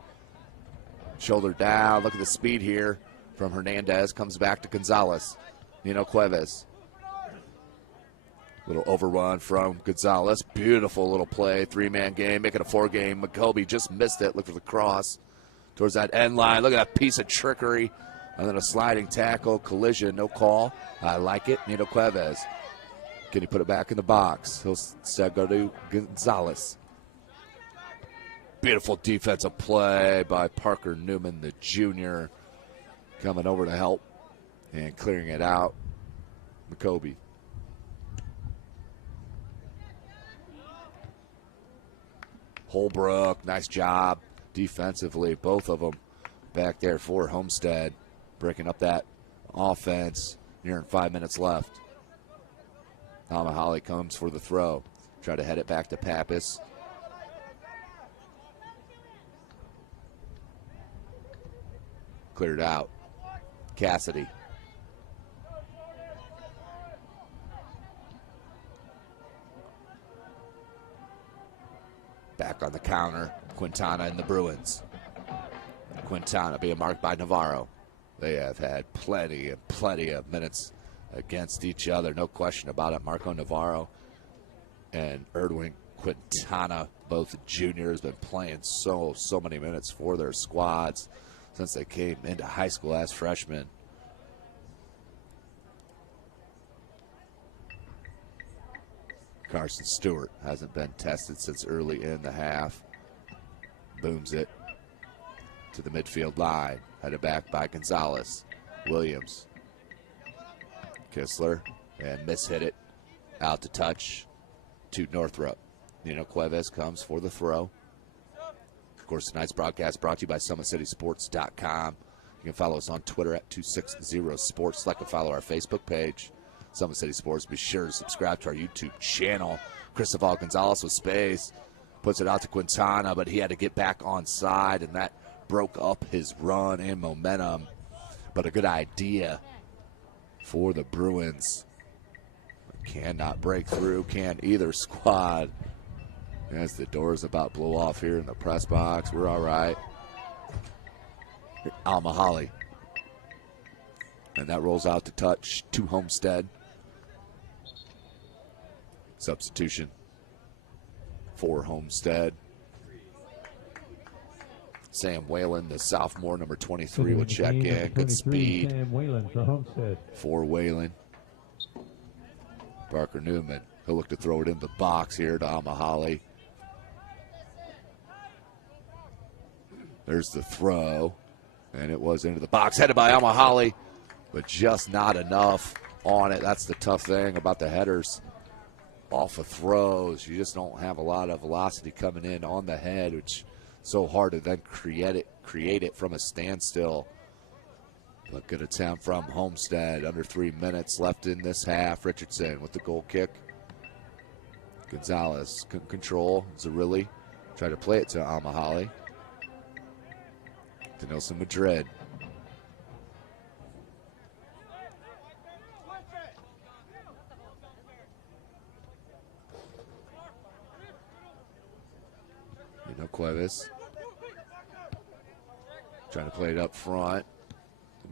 Shoulder down. Look at the speed here from Hernandez. Comes back to Gonzalez. Nino Cuevas. Little overrun from Gonzalez. Beautiful little play. 3-man game. Make it a 4-game. McCoby just missed it. Look for the cross towards that end line. Look at that piece of trickery. And then a sliding tackle. Collision. No call. I like it. Nino Cuevas. Can he put it back in the box? He'll instead go to Gonzalez. Beautiful defensive play by Parker Newman, the junior, coming over to help and clearing it out. McCoby. Holbrook, nice job defensively. Both of them back there for Homestead, breaking up that offense. Nearing 5 minutes left. Mahoney comes for the throw. Try to head it back to Pappas. Cleared out. Cassidy. Back on the counter. Quintana and the Bruins. Quintana being marked by Navarro. They have had plenty of minutes against each other, no question about it. Marco Navarro and Erdwin Quintana, both juniors, been playing so many minutes for their squads since they came into high school as freshmen. Carson Stewart hasn't been tested since early in the half. Booms it to the midfield line, headed back by Gonzalez. Williams. Kistler, and mishit it out to touch to Northrop. Nino Cuevas comes for the throw. Of course, tonight's broadcast brought to you by SummitCitySports.com. You can follow us on Twitter at 260sports. Like and follow our Facebook page, Summit City Sports. Be sure to subscribe to our YouTube channel. Cristobal Gonzalez with space. Puts it out to Quintana, but he had to get back on side, and that broke up his run and momentum. But a good idea for the Bruins. Cannot break through, can either squad. As the door's about to blow off here in the press box. We're all right. Mahoney. And that rolls out to touch to Homestead. Substitution for Homestead. Sam Whalen, the sophomore, number 23, will check in. Good speed. Sam Whalen for Homestead. For Whalen. Parker Newman. He'll look to throw it in the box here to Mahoney. There's the throw. And it was into the box. Headed by Mahoney, but just not enough on it. That's the tough thing about the headers. Off of throws, you just don't have a lot of velocity coming in on the head, which so hard to then create it from a standstill. But good attempt from Homestead. Under 3 minutes left in this half. Richardson with the goal kick. Gonzalez control. Zerilli try to play it to Mahoney. To Nelson Madrid. Cuevas trying to play it up front.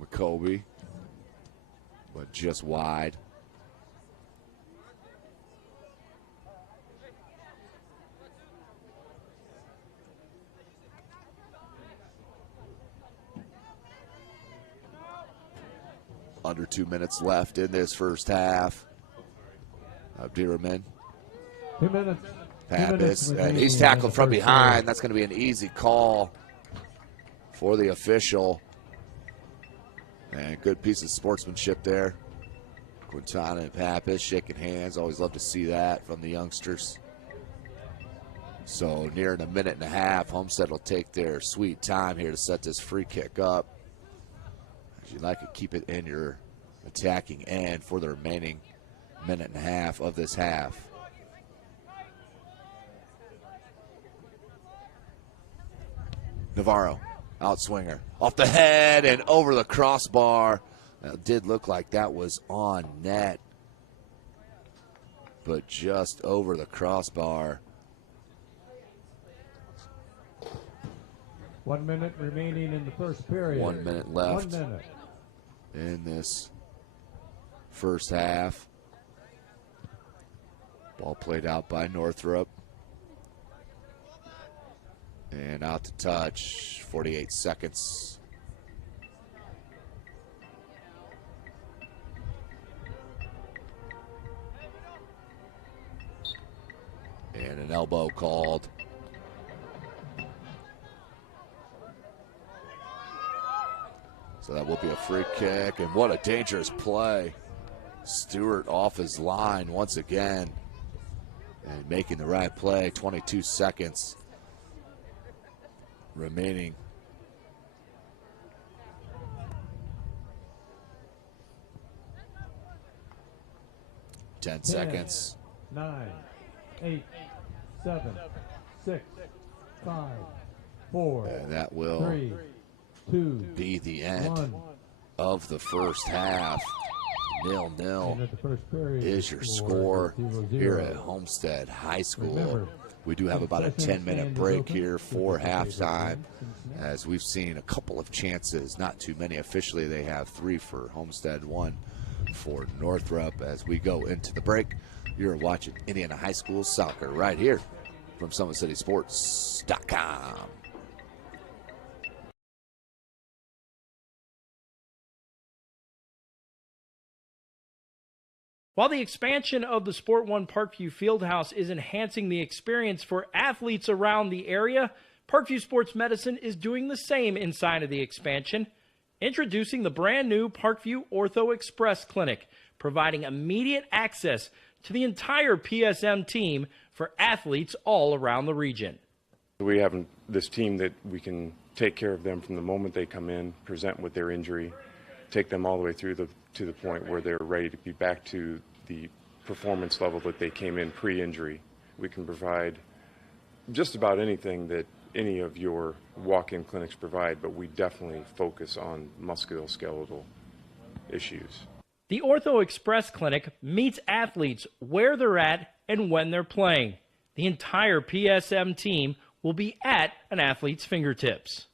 McCoby, but just wide. Under 2 minutes left in this first half. Dearman. 2 minutes. Pappas, and he's tackled from behind. That's going to be an easy call for the official. And good piece of sportsmanship there. Quintana and Pappas shaking hands. Always love to see that from the youngsters. So nearing a minute and a half, Homestead will take their sweet time here to set this free kick up. As you'd like to keep it in your attacking end for the remaining minute and a half of this half. Navarro, outswinger, off the head and over the crossbar. Now, it did look like that was on net, but just over the crossbar. 1 minute remaining in the first period. 1 minute left 1 minute. in this first half. Ball played out by Northrop. And out to touch, 48 seconds. And an elbow called. So that will be a free kick, and what a dangerous play. Stewart off his line once again and making the right play. 22 seconds remaining. Ten seconds. 9, 8, 7, 6, 5, 4. And that will 3, 2, be the end 1. of the first half. 0-0 At the first period, is your score here at Homestead High School. Remember, We do have about a 10-minute break here for halftime, as we've seen a couple of chances, not too many officially. They have 3 for Homestead, 1 for Northrop. As we go into the break, you're watching Indiana High School soccer right here from SummitCitySports.com. While the expansion of the Sport One Parkview Fieldhouse is enhancing the experience for athletes around the area, Parkview Sports Medicine is doing the same inside of the expansion. Introducing the brand new Parkview Ortho Express Clinic, providing immediate access to the entire PSM team for athletes all around the region. We have this team that we can take care of them from the moment they come in, present with their injury, take them all the way through to the point where they're ready to be back to the performance level that they came in pre-injury. We can provide just about anything that any of your walk-in clinics provide, but we definitely focus on musculoskeletal issues. The Ortho Express Clinic meets athletes where they're at and when they're playing. The entire PSM team will be at an athlete's fingertips.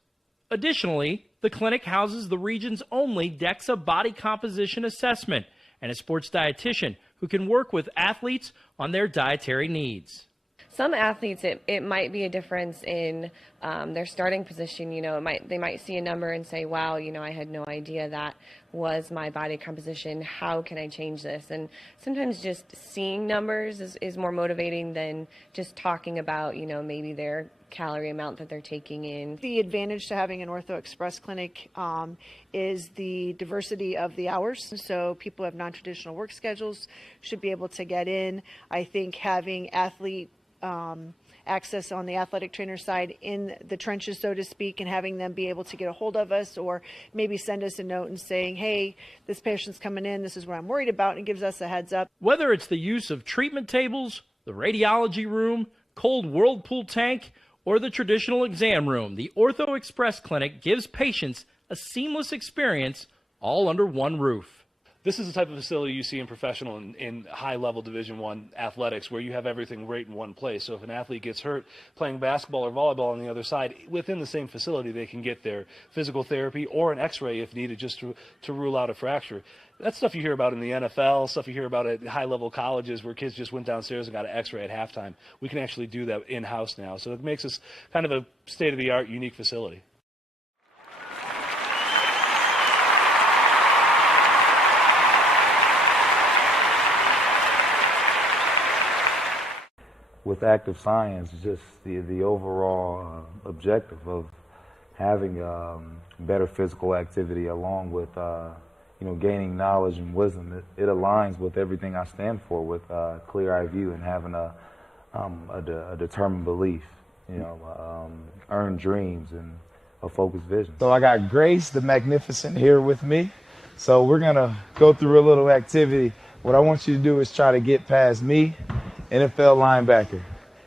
Additionally, the clinic houses the region's only DEXA body composition assessment and a sports dietitian who can work with athletes on their dietary needs. Some athletes, it might be a difference in their starting position. You know, they might see a number and say, wow, you know, I had no idea that was my body composition. How can I change this? And sometimes just seeing numbers is more motivating than just talking about, you know, maybe their calorie amount that they're taking in. The advantage to having an Ortho Express clinic is the diversity of the hours. So people who have non-traditional work schedules should be able to get in. I think having athlete access on the athletic trainer side in the trenches, so to speak, and having them be able to get a hold of us or maybe send us a note and saying, hey, this patient's coming in, this is what I'm worried about, and gives us a heads up. Whether it's the use of treatment tables, the radiology room, cold whirlpool tank, or the traditional exam room, the Ortho Express Clinic gives patients a seamless experience all under one roof. This is the type of facility you see in professional and high-level Division I athletics, where you have everything right in one place. So if an athlete gets hurt playing basketball or volleyball on the other side, within the same facility, they can get their physical therapy or an x-ray if needed, just to rule out a fracture. That's stuff you hear about in the NFL, stuff you hear about at high-level colleges where kids just went downstairs and got an x-ray at halftime. We can actually do that in-house now. So it makes us kind of a state-of-the-art, unique facility. with active science, just the overall objective of having better physical activity along with gaining knowledge and wisdom, it aligns with everything I stand for, with clear-eye view and having a determined belief, earned dreams and a focused vision. So I got Grace the Magnificent here with me. So we're gonna go through a little activity. What I want you to do is try to get past me, NFL linebacker.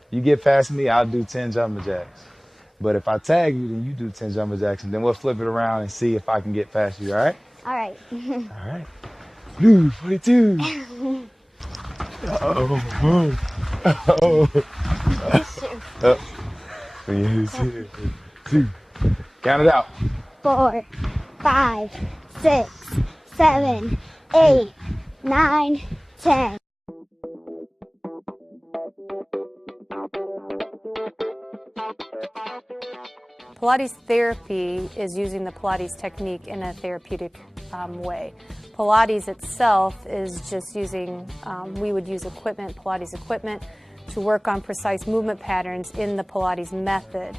You get past me, I'll do 10 jumping jacks. But if I tag you, then you do 10 jumping jacks, and then we'll flip it around and see if I can get past you, all right? All right. All right. Blue 42. Uh-oh. Uh-oh. Uh-oh. 2. Count it out. 4, 5, 6, 7, 8, 9, 10. Pilates therapy is using the Pilates technique in a therapeutic way. Pilates itself is just using, we would use equipment, Pilates equipment, to work on precise movement patterns in the Pilates method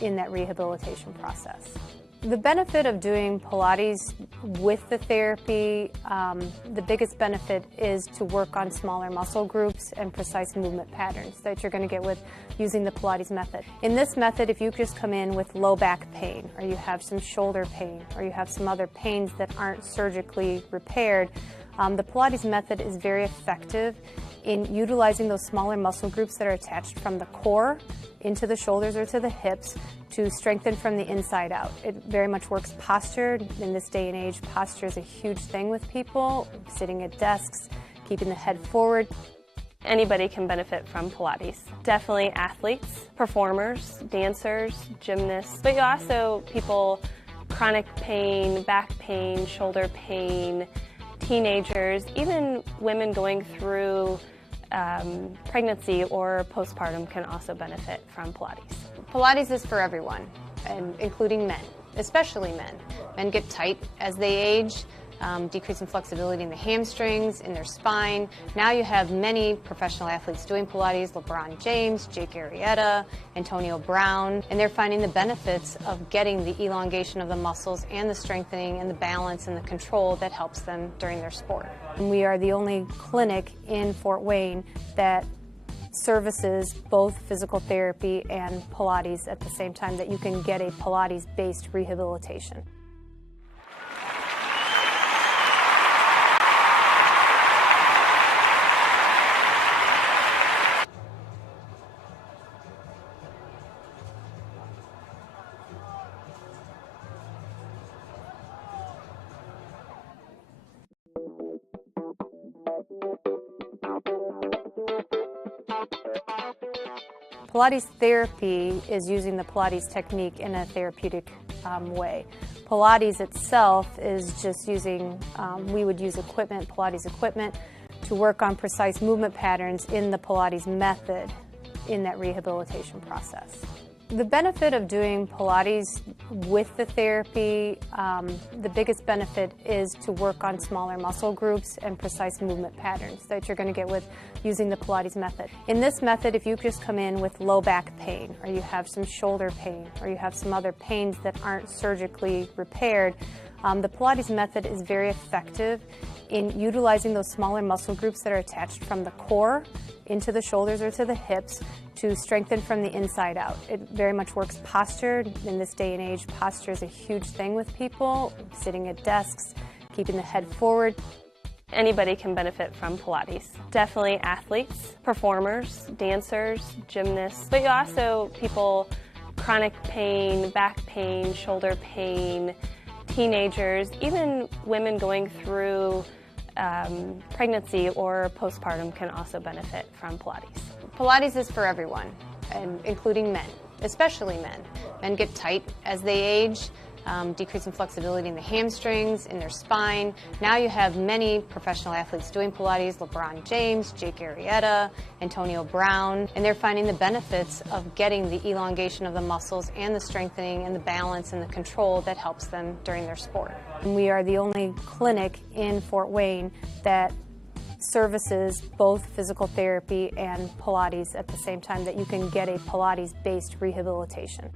in that rehabilitation process. The benefit of doing Pilates with the therapy, the biggest benefit is to work on smaller muscle groups and precise movement patterns that you're going to get with using the Pilates method. In this method, if you just come in with low back pain, or you have some shoulder pain, or you have some other pains that aren't surgically repaired, the Pilates method is very effective in utilizing those smaller muscle groups that are attached from the core into the shoulders or to the hips to strengthen from the inside out. It very much works posture. In this day and age, posture is a huge thing with people, sitting at desks, keeping the head forward. Anybody can benefit from Pilates. Definitely athletes, performers, dancers, gymnasts, but also people, chronic pain, back pain, shoulder pain, teenagers, even women going through pregnancy or postpartum can also benefit from Pilates. Pilates is for everyone, and including men, especially men. Men get tight as they age, decreasing flexibility in the hamstrings, in their spine. Now you have many professional athletes doing Pilates, LeBron James, Jake Arrieta, Antonio Brown, and they're finding the benefits of getting the elongation of the muscles and the strengthening and the balance and the control that helps them during their sport. And we are the only clinic in Fort Wayne that services both physical therapy and Pilates at the same time, that you can get a Pilates-based rehabilitation. Pilates therapy is using the Pilates technique in a therapeutic way. Pilates itself is just using, we would use equipment, Pilates equipment, to work on precise movement patterns in the Pilates method in that rehabilitation process. The benefit of doing Pilates with the therapy, the biggest benefit is to work on smaller muscle groups and precise movement patterns that you're going to get with using the Pilates method. In this method, if you just come in with low back pain, or you have some shoulder pain, or you have some other pains that aren't surgically repaired, the Pilates method is very effective in utilizing those smaller muscle groups that are attached from the core into the shoulders or to the hips to strengthen from the inside out. It very much works posture. In this day and age, posture is a huge thing with people, sitting at desks, keeping the head forward. Anybody can benefit from Pilates. Definitely athletes, performers, dancers, gymnasts, but also people, chronic pain, back pain, shoulder pain, teenagers, even women going through pregnancy or postpartum can also benefit from Pilates. Pilates is for everyone, and including men, especially men. Men get tight as they age, decreasing flexibility in the hamstrings, in their spine. Now you have many professional athletes doing Pilates, LeBron James, Jake Arrieta, Antonio Brown, and they're finding the benefits of getting the elongation of the muscles and the strengthening and the balance and the control that helps them during their sport. And we are the only clinic in Fort Wayne that services both physical therapy and Pilates at the same time, that you can get a Pilates-based rehabilitation.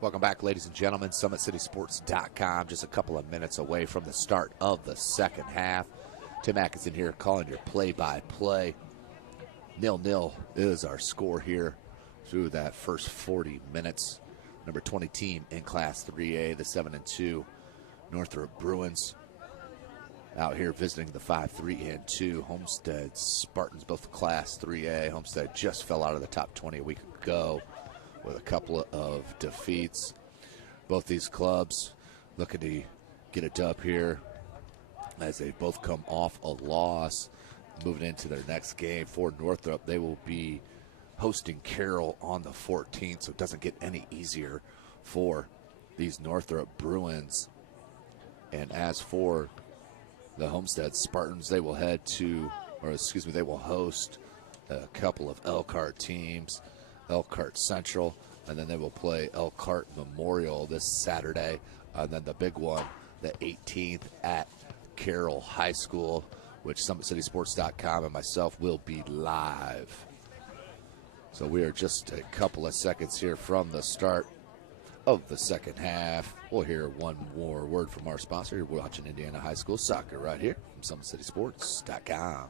Welcome back, ladies and gentlemen. SummitCitySports.com. Just a couple of minutes away from the start of the second half. Tim Atkinson here calling your play-by-play. 0-0 is our score here through that first 40 minutes. Number 20 team in Class 3A, the 7-2 Northrop Bruins. Out here visiting the 5-3-2 Homestead Spartans, both Class 3A. Homestead just fell out of the top 20 a week ago with a couple of defeats. Both these clubs looking to get a dub here as they both come off a loss. Moving into their next game for Northrop, they will be hosting Carroll on the 14th, so it doesn't get any easier for these Northrop Bruins. And as for the Homestead Spartans, they will they will host a couple of Elkhart teams. Elkhart Central, and then they will play Elkhart Memorial this Saturday, and then the big one, the 18th at Carroll High School, which SummitCitySports.com and myself will be live. So we are just a couple of seconds here from the start of the second half. We'll hear one more word from our sponsor. You're watching Indiana High School Soccer right here from SummitCitySports.com.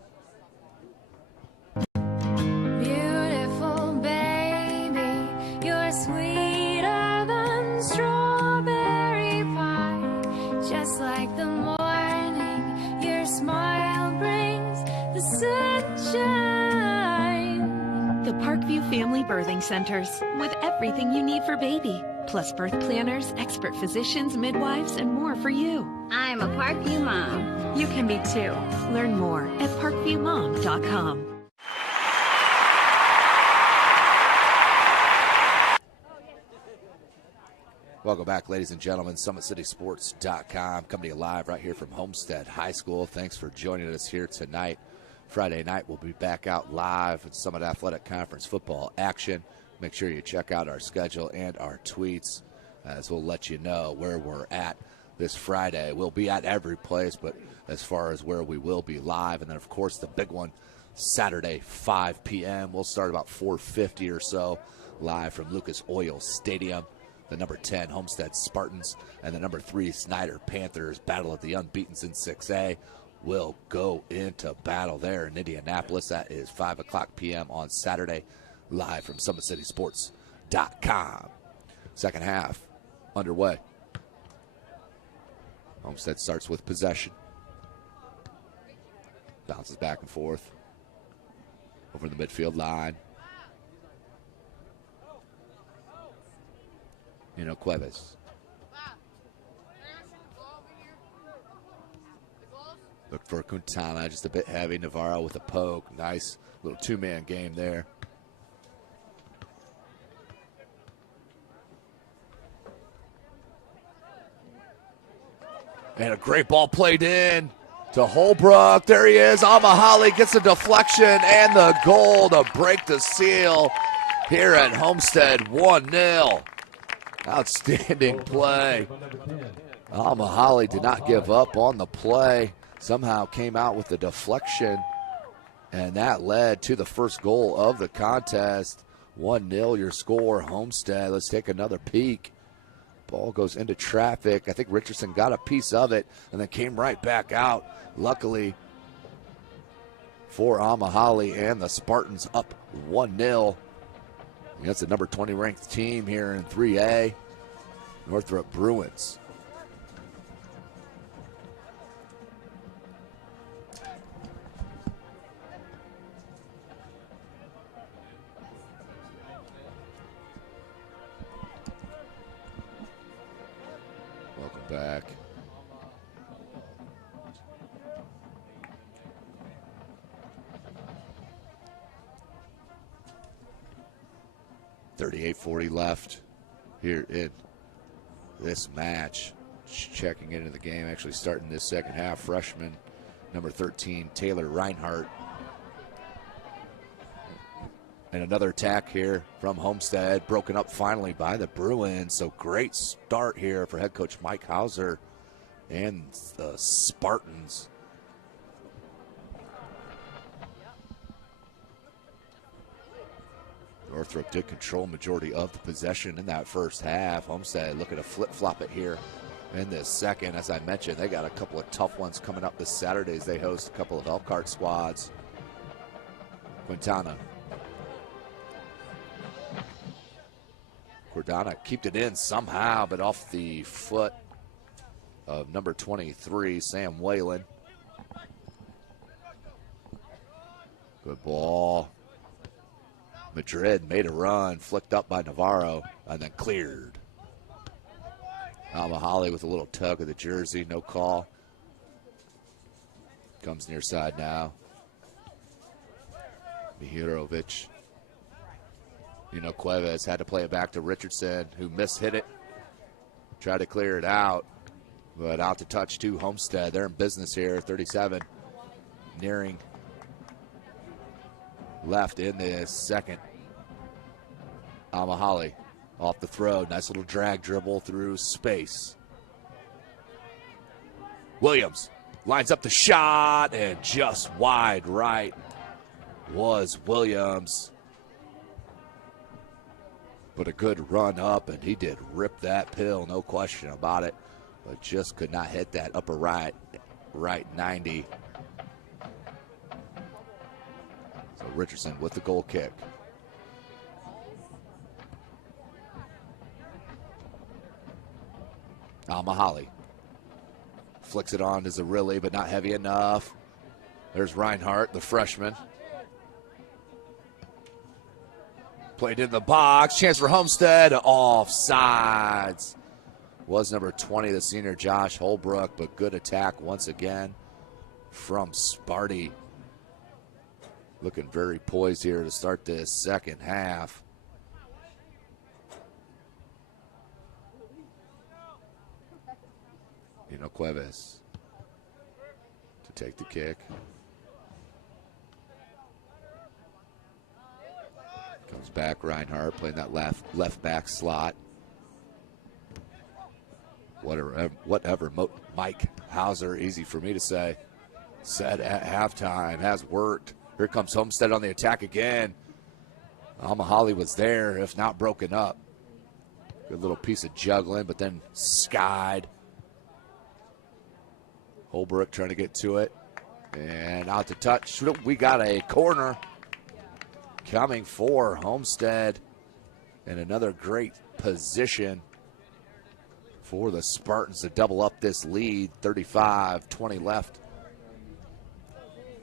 Sweeter than strawberry pie, just like the morning your smile brings the sunshine. The Parkview Family Birthing Centers, with everything you need for baby, plus birth planners, expert physicians, midwives, and more for you. I'm a Parkview mom. You can be too. Learn more at parkviewmom.com. Welcome back, ladies and gentlemen. SummitCitySports.com coming to you live right here from Homestead High School. Thanks for joining us here tonight. Friday night, we'll be back out live at Summit Athletic Conference football action. Make sure you check out our schedule and our tweets, as we'll let you know where we're at this Friday. We'll be at every place, but as far as where we will be live, and then, of course, the big one, Saturday, 5 p.m. We'll start about 4:50 or so, live from Lucas Oil Stadium. The number 10 Homestead Spartans and the number 3 Snyder Panthers, battle of the unbeatens in 6A, will go into battle there in Indianapolis. That is 5 o'clock p.m. on Saturday, live from SummitCitySports.com. Second half underway. Homestead starts with possession. Bounces back and forth over the midfield line. Cuevas. Look for Quintana, just a bit heavy. Navarro with a poke. Nice little two-man game there. And a great ball played in to Holbrook. There he is. Mahoney gets a deflection and the goal to break the seal here at Homestead. 1-0. Outstanding play. Mahoney did not give up on the play. Somehow came out with the deflection, and that led to the first goal of the contest. 1-0 your score, Homestead. Let's take another peek. Ball goes into traffic. I think Richardson got a piece of it and then came right back out. Luckily for Mahoney and the Spartans, up 1-0. That's the number 20 ranked team here in 3A, Northrop Bruins. Welcome back. .40 left here in this match. Checking into the game, actually starting this second half, freshman number 13, Taylor Reinhardt. And another attack here from Homestead, broken up finally by the Bruins. So great start here for head coach Mike Hauser and the Spartans. Northrop did control majority of the possession in that first half. Homestead looking to flip-flop it here in this second. As I mentioned, they got a couple of tough ones coming up this Saturday as they host a couple of Elkhart squads. Quintana kept it in somehow, but off the foot of number 23, Sam Whalen. Good ball. Madrid made a run, flicked up by Navarro, and then cleared. Mahoney with a little tug of the jersey, no call. Comes near side now. Mihirovic. Cuevas had to play it back to Richardson, who mishit it. Tried to clear it out, but out to touch to Homestead. They're in business here, 37. Nearing left in the second. Mahoney off the throw. Nice little drag dribble through space. Williams lines up the shot, and just wide right was Williams. But a good run up, and he did rip that pill, no question about it. But just could not hit that upper right 90. So Richardson with the goal kick. Mahoney flicks it on to Zarilli, but not heavy enough. There's Reinhardt, the freshman. Played in the box. Chance for Homestead. Offsides. Was number 20, the senior Josh Holbrook, but good attack once again from Sparty. Looking very poised here to start this second half. Cuevas to take the kick. Comes back, Reinhardt playing that left back slot. Whatever Mike Hauser, easy for me to say, said at halftime has worked. Here comes Homestead on the attack again. Mahoney was there, if not broken up. Good little piece of juggling, but then skied. Holbrook trying to get to it. And out to touch. We got a corner coming for Homestead. And another great position for the Spartans to double up this lead. 35-20 left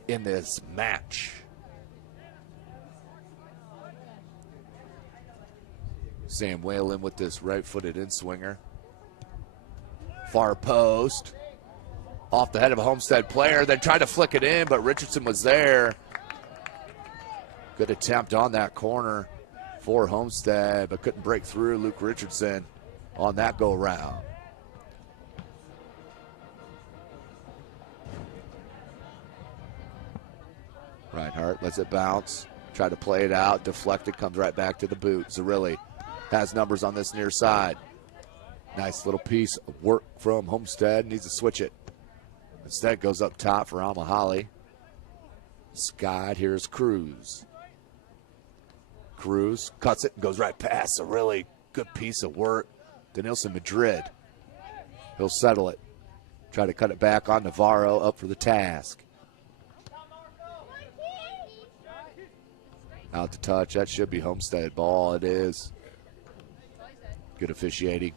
in this match. Sam Whalen with this right-footed in-swinger. Far post. Off the head of a Homestead player. They tried to flick it in, but Richardson was there. Good attempt on that corner for Homestead, but couldn't break through. Luke Richardson on that go-round. Reinhardt lets it bounce. Tried to play it out. Deflected. Comes right back to the boot. Zarilli has numbers on this near side. Nice little piece of work from Homestead. Needs to switch it. Instead goes up top for Mahoney. Skied. Here's Cruz. Cruz cuts it and goes right past. A really good piece of work. Denilson Madrid. He'll settle it. Try to cut it back on Navarro. Up for the task. Out to touch. That should be Homestead ball. It is. Good officiating.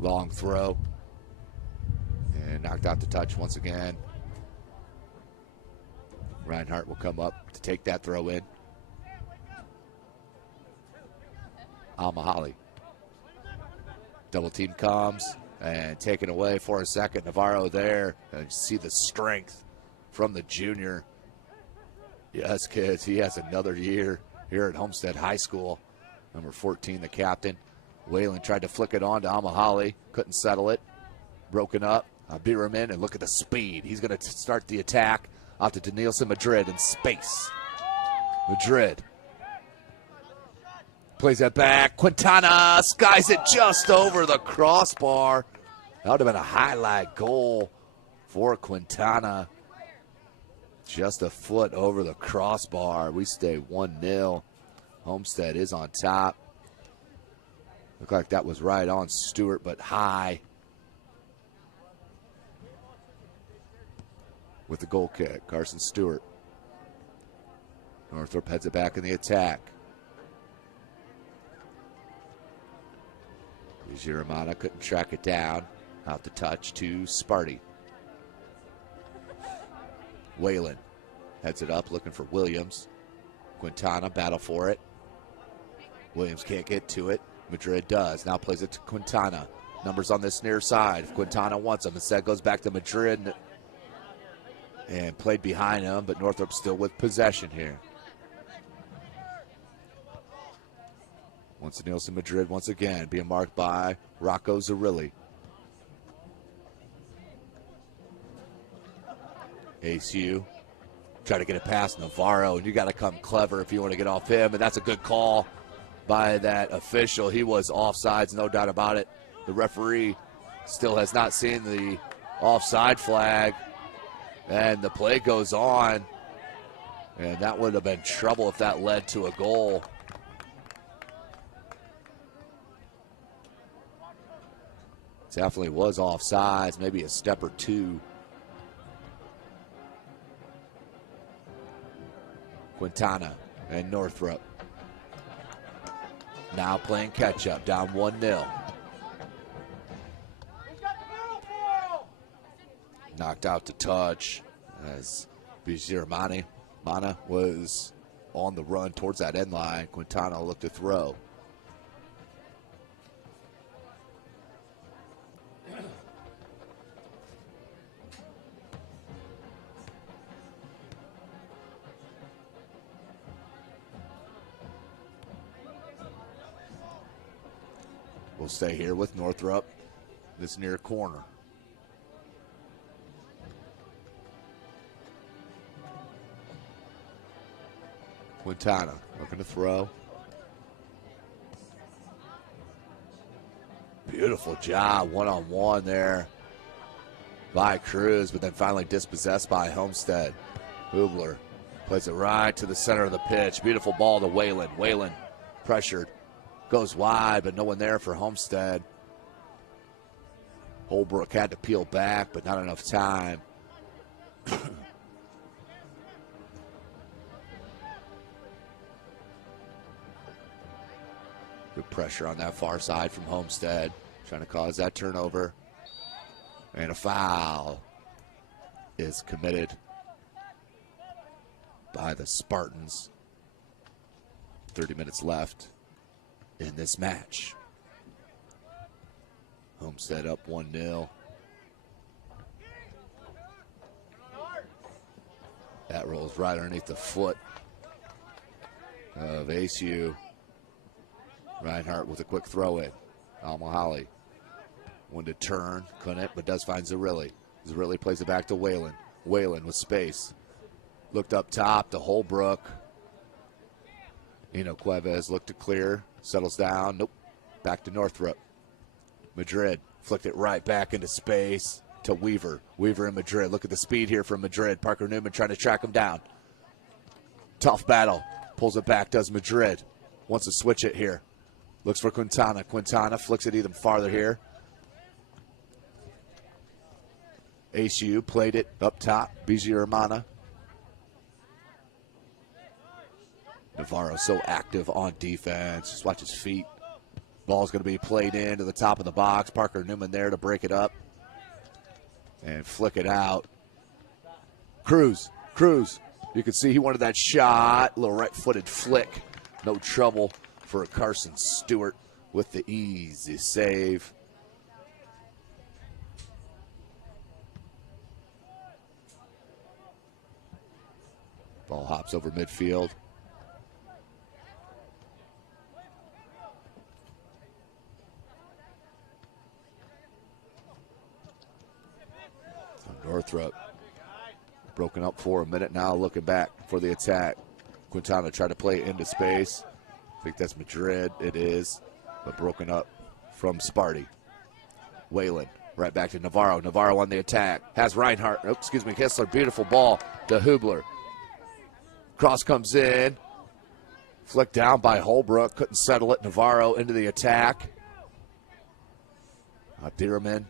Long throw. And knocked out the touch once again. Reinhardt will come up to take that throw in. Mahoney. Double team comes and taken away for a second. Navarro there. And you see the strength from the junior. Yes, kids, he has another year here at Homestead High School. Number 14, the captain. Whalen tried to flick it on to Mahoney. Couldn't settle it. Broken up. Bierman, and look at the speed. He's going to start the attack out to Danielson Madrid in space. Madrid plays that back. Quintana skies it just over the crossbar. That would have been a highlight goal for Quintana. Just a foot over the crossbar. We stay 1-0. Homestead is on top. Looked like that was right on Stewart, but high. With the goal kick, Carson Stewart. Northrop heads it back in the attack. Giramana couldn't track it down. Out the touch to Sparty. Whalen heads it up, looking for Williams. Quintana battle for it. Williams can't get to it. Madrid does. Now plays it to Quintana. Numbers on this near side. If Quintana wants them, instead goes back to Madrid and played behind him, but Northrop still with possession here. Once Nielsen Madrid once again being marked by Rocco Zarilli. ASU try to get it past Navarro, and you got to come clever if you want to get off him, and that's a good call by that official. He was offsides, no doubt about it. The referee still has not seen the offside flag, and the play goes on, and that would have been trouble if that led to a goal. Definitely was offsides, maybe a step or two. Quintana and Northrop now playing catch-up, down 1-0. Knocked out to touch as Biziramani Mana was on the run towards that end line. Quintana looked to throw. We'll stay here with Northrop, this near corner. Quintana looking to throw. Beautiful job, one-on-one there by Cruz, but then finally dispossessed by Homestead. Hubler plays it right to the center of the pitch. Beautiful ball to Whalen. Whalen pressured. Goes wide, but no one there for Homestead. Holbrook had to peel back, but not enough time. Good pressure on that far side from Homestead. Trying to cause that turnover. And a foul is committed by the Spartans. 30 minutes left in this match. Homestead up 1-0. That rolls right underneath the foot of ASU. Reinhardt with a quick throw in. Al-Mahali wanted to turn, couldn't, but does find Zarilli. Zarilli plays it back to Whalen. Whalen with space. Looked up top to Holbrook. Cuevas looked to clear. Settles down. Nope. Back to Northrop. Madrid flicked it right back into space to Weaver. Weaver and Madrid. Look at the speed here from Madrid. Parker Newman trying to track him down. Tough battle. Pulls it back, does Madrid. Wants to switch it here. Looks for Quintana. Quintana flicks it even farther here. ASU played it up top. Biziramana. Navarro so active on defense. Just watch his feet. Ball's going to be played into the top of the box. Parker Newman there to break it up and flick it out. Cruz. You can see he wanted that shot. A little right-footed flick. No trouble for Carson Stewart with the easy save. Ball hops over midfield. Northrop broken up for a minute now, looking back for the attack. Quintana tried to play it into space. I think that's Madrid. It is, but broken up from Sparty. Whalen right back to Navarro. Navarro on the attack. Has Reinhardt. Kessler. Beautiful ball to Hubler. Cross comes in. Flicked down by Holbrook. Couldn't settle it. Navarro into the attack. Bierman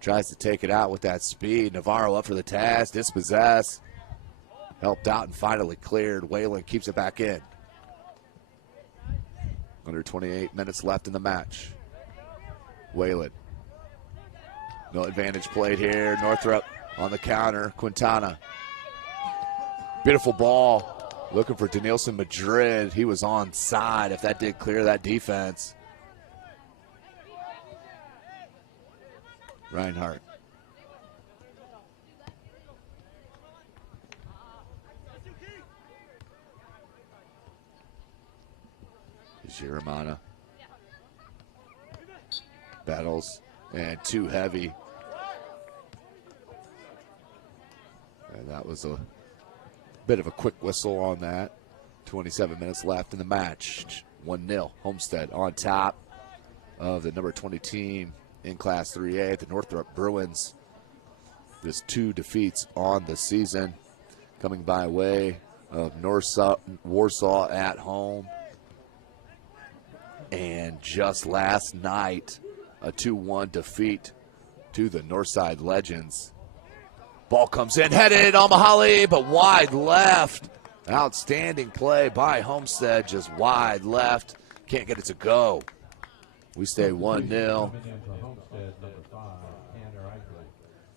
tries to take it out with that speed. Navarro up for the task. Dispossess. Helped out and finally cleared. Whalen keeps it back in. Under 28 minutes left in the match. Whalen. No advantage played here. Northrop on the counter. Quintana. Beautiful ball. Looking for Danielson Madrid. He was onside if that did clear that defense. Reinhardt. Giramana. Battles. And too heavy. And that was a bit of a quick whistle on that. 27 minutes left in the match. 1-0. Homestead on top of the number 20 team in Class 3A. The Northrop Bruins. There's 2 defeats on the season. Coming by way of Warsaw at home. And just last night, a 2-1 defeat to the Northside Legends. Ball comes in, headed on Mahoney, but wide left. Outstanding play by Homestead, just wide left. Can't get it to go. We stay 1-0.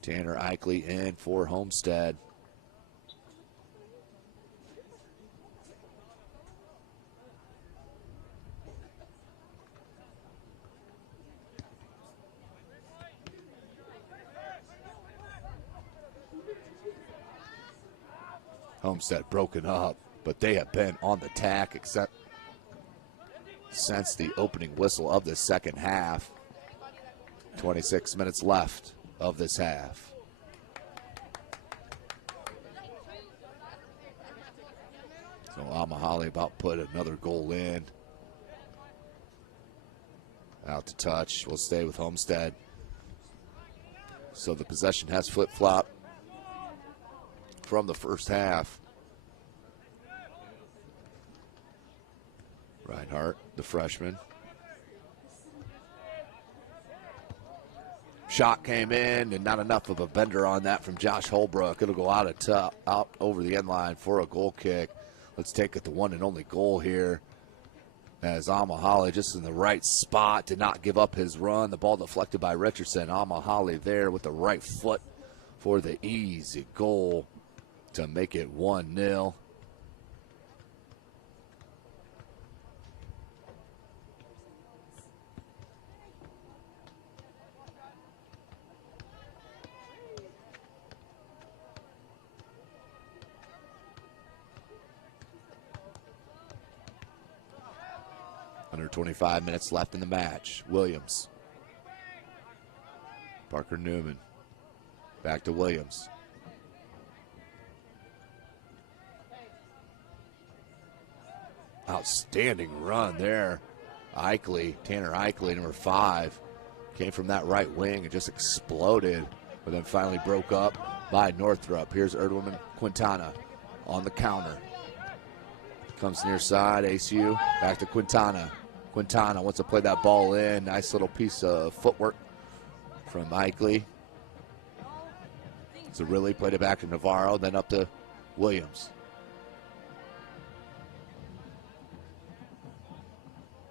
Tanner Eichley in for Homestead. Homestead broken up, but they have been on the tack except since the opening whistle of the second half. 26 minutes left of this half. So Amahali about put another goal in. Out to touch. We'll stay with Homestead. So the possession has flip-flopped from the first half. Reinhardt, the freshman. Shot came in, and not enough of a bender on that from Josh Holbrook. It'll go out over the end line for a goal kick. Let's take it the one and only goal here. As Amahali just in the right spot, did not give up his run. The ball deflected by Richardson. Amahali there with the right foot for the easy goal to make it 1-0. Under 25 minutes left in the match. Williams. Parker Newman. Back to Williams. Outstanding run there. Tanner Eichley, number 5, came from that right wing and just exploded, but then finally broke up by Northrop. Here's Erdwin Quintana on the counter. Comes near side, ACU, back to Quintana. Quintana wants to play that ball in. Nice little piece of footwork from Eichley. So really played it back to Navarro, then up to Williams.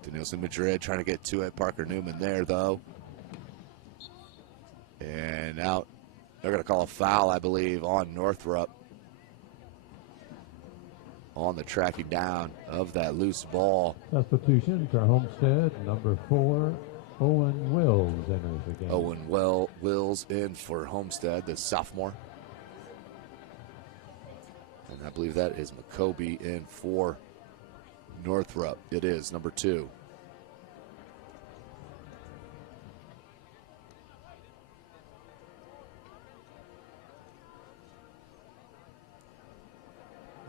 Danielson Madrid trying to get to it. Parker Newman there, though. And out. They're going to call a foul, I believe, on Northrop. On the tracking down of that loose ball. Substitution for Homestead, number 4, Owen Wills enters the game. Owen Wills in for Homestead, the sophomore. And I believe that is McCoby in for Northrop. It is number 2.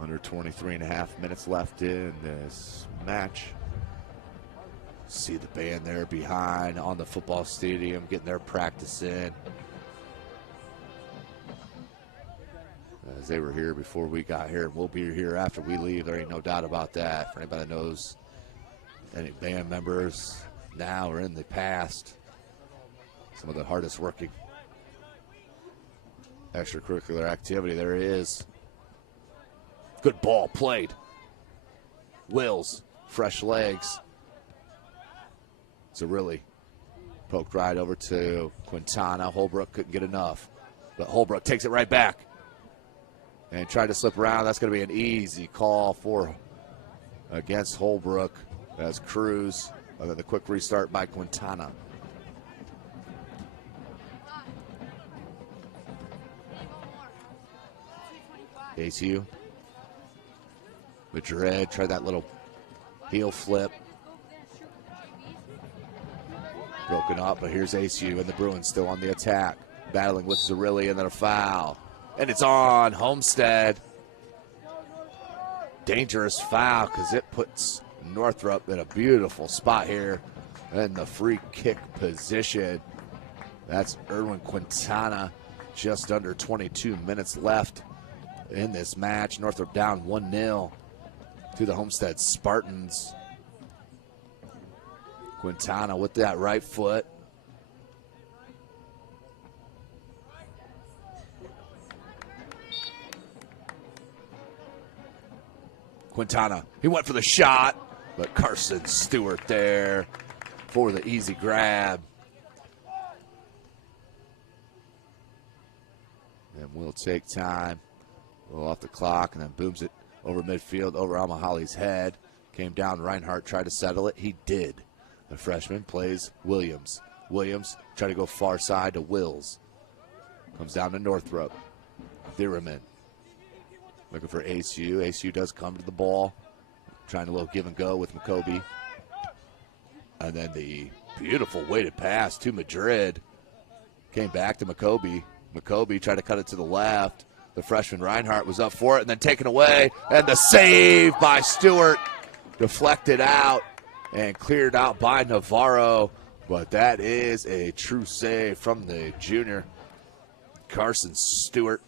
Under 23 and a half minutes left in this match. See the band there behind on the football stadium, getting their practice in. As they were here before we got here, and we'll be here after we leave. There ain't no doubt about that. For anybody that knows any band members now or in the past, some of the hardest working extracurricular activity there is. Good ball played. Wills, fresh legs. Zerilli poked right over to Quintana. Holbrook couldn't get enough, but Holbrook takes it right back and tried to slip around. That's going to be an easy call for against Holbrook as Cruz. The quick restart by Quintana. ACU. Madrid tried that little heel flip. Broken up, but here's ACU and the Bruins still on the attack. Battling with Zerilli and then a foul. And it's on Homestead. Dangerous foul because it puts Northrop in a beautiful spot here in the free kick position. That's Erwin Quintana. Just under 22 minutes left in this match. Northrop down 1-0 to the Homestead Spartans. Quintana with that right foot. Quintana, he went for the shot, but Carson Stewart there for the easy grab. And we'll take time. A little off the clock, and then booms it over midfield, over Amahali's head. Came down, Reinhardt tried to settle it. He did. The freshman plays Williams. Williams tried to go far side to Wills. Comes down to Northrop. Thierman looking for ACU. ACU does come to the ball. Trying a little give and go with McCoby. And then the beautiful weighted pass to Madrid. Came back to McCoby. McCoby tried to cut it to the left. The freshman Reinhardt was up for it and then taken away. And the save by Stewart. Deflected out and cleared out by Navarro. But that is a true save from the junior. Carson Stewart.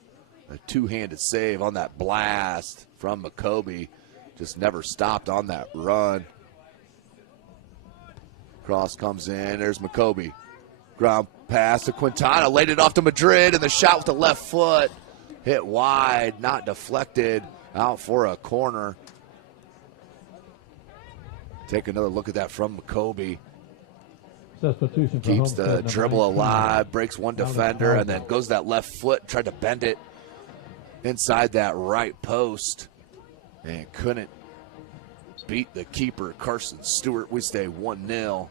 A two-handed save on that blast from McCoby. Just never stopped on that run. Cross comes in. There's McCoby. Ground pass to Quintana. Laid it off to Madrid. And the shot with the left foot. Hit wide. Not deflected. Out for a corner. Take another look at that from McCoby. Substitution for Keeps the Homestead, dribble 19. alive. Breaks one defender. And then goes that left foot. Tried to bend it inside that right post. And couldn't beat the keeper, Carson Stewart. We stay 1-0.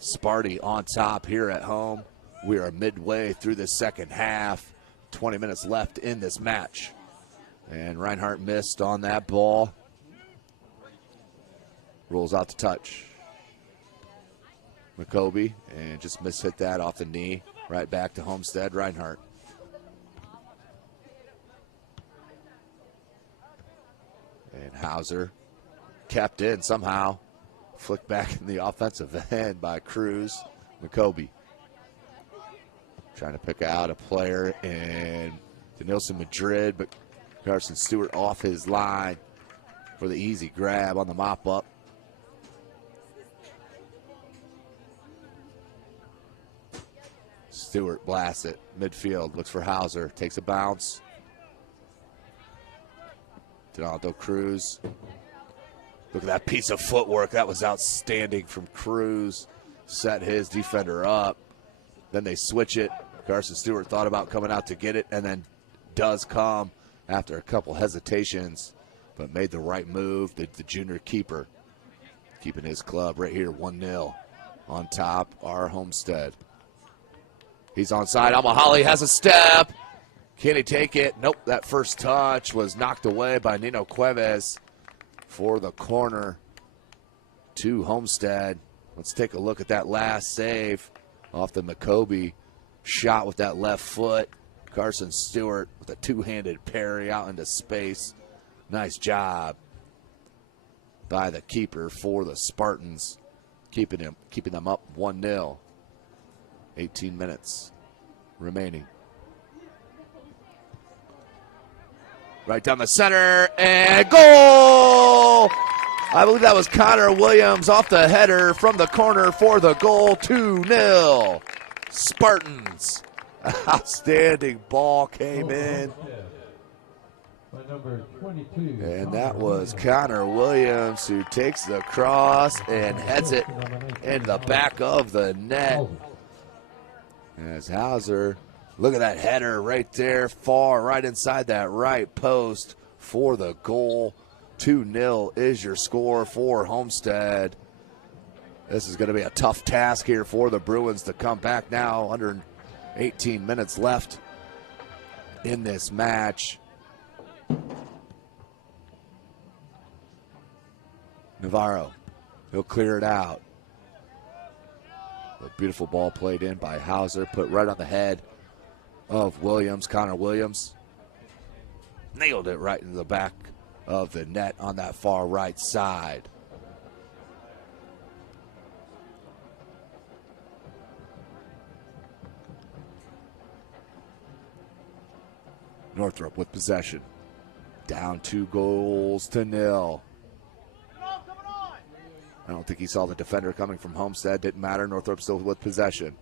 Sparty on top here at home. We are midway through the second half. 20 minutes left in this match. And Reinhardt missed on that ball. Rolls out to touch. McCoby, and just mishit that off the knee. Right back to Homestead, Reinhardt. And Hauser kept in somehow. Flicked back in the offensive end by Cruz. McCoby trying to pick out a player, and Denilson Madrid, but Carson Stewart off his line for the easy grab on the mop up. Stewart blasts it midfield, looks for Hauser, takes a bounce. Donato Cruz. Look at that piece of footwork. That was outstanding from Cruz. Set his defender up. Then they switch it. Carson Stewart thought about coming out to get it, and then does come after a couple hesitations, but made the right move. The junior keeper keeping his club right here, 1-0 on top. Our Homestead. He's onside. Amahali has a step. Can he take it? Nope. That first touch was knocked away by Nino Cuevas for the corner to Homestead. Let's take a look at that last save off the McCoby shot with that left foot. Carson Stewart with a two-handed parry out into space. Nice job by the keeper for the Spartans, keeping them up 1-0. 18 minutes remaining. Right down the center, and goal! I believe that was Connor Williams off the header from the corner for the goal. 2-0. Spartans. Outstanding ball came in. Number 22, and that was Connor Williams, who takes the cross and heads it in the back of the net. As Hauser, look at that header right there, far right inside that right post for the goal. 2-0 is your score for Homestead. This is going to be a tough task here for the Bruins to come back now. Under 18 minutes left in this match. Navarro, he'll clear it out. A beautiful ball played in by Hauser, put right on the head of Williams, Connor Williams. Nailed it right in the back of the net on that far right side. Northrop with possession. Down 2-0. I don't think he saw the defender coming from Homestead. Didn't matter. Northrop still with possession.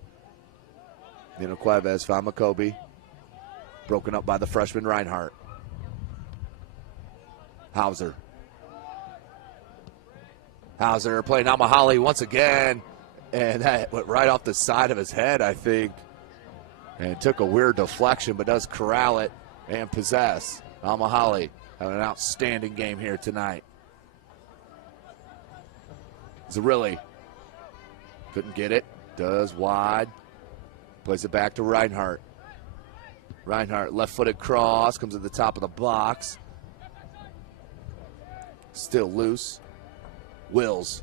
Nino Cuevas found McCoby. Broken up by the freshman Reinhardt. Hauser playing Amahali once again. And that went right off the side of his head, I think. And took a weird deflection, but does corral it and possess. Amahali having an outstanding game here tonight. Zarilli couldn't get it. Does wide. Plays it back to Reinhardt. Reinhardt, left-footed cross, comes at the top of the box. Still loose. Wills.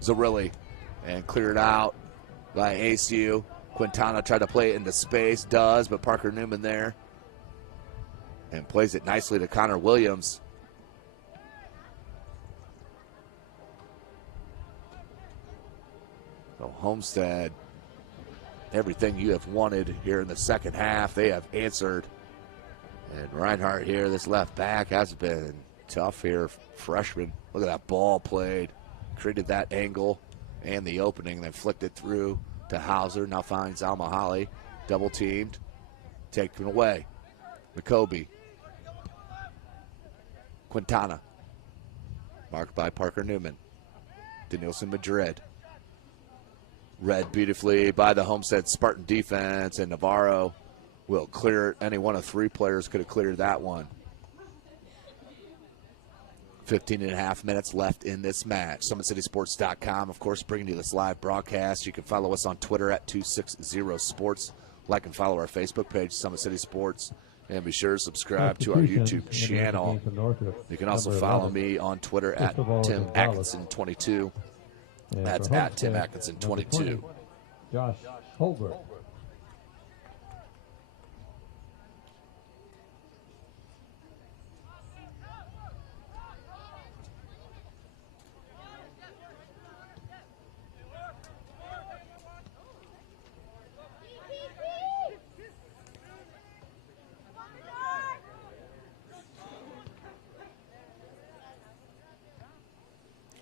Zarilli. And cleared out by ACU. Quintana tried to play it into space. Does, but Parker Newman there. And plays it nicely to Connor Williams. So Homestead, everything you have wanted here in the second half, they have answered. And Reinhardt here, this left back, has been tough here. Freshman, look at that ball played. Created that angle and the opening, then flicked it through to Hauser. Now finds Almahali, double teamed, taken away. McCoby. Quintana. Marked by Parker Newman. Danielson Madrid. Read beautifully by the Homestead Spartan defense, and Navarro will clear it. Any one of three players could have cleared that one. 15 and a half minutes left in this match. SummitCitySports.com, of course, bringing you this live broadcast. You can follow us on Twitter at 260sports. Like and follow our Facebook page, Summit City Sports. And be sure to subscribe to our YouTube channel. You can also follow me on Twitter at Tim Atkinson22. That's at Tim Atkinson22. Josh Holbrook.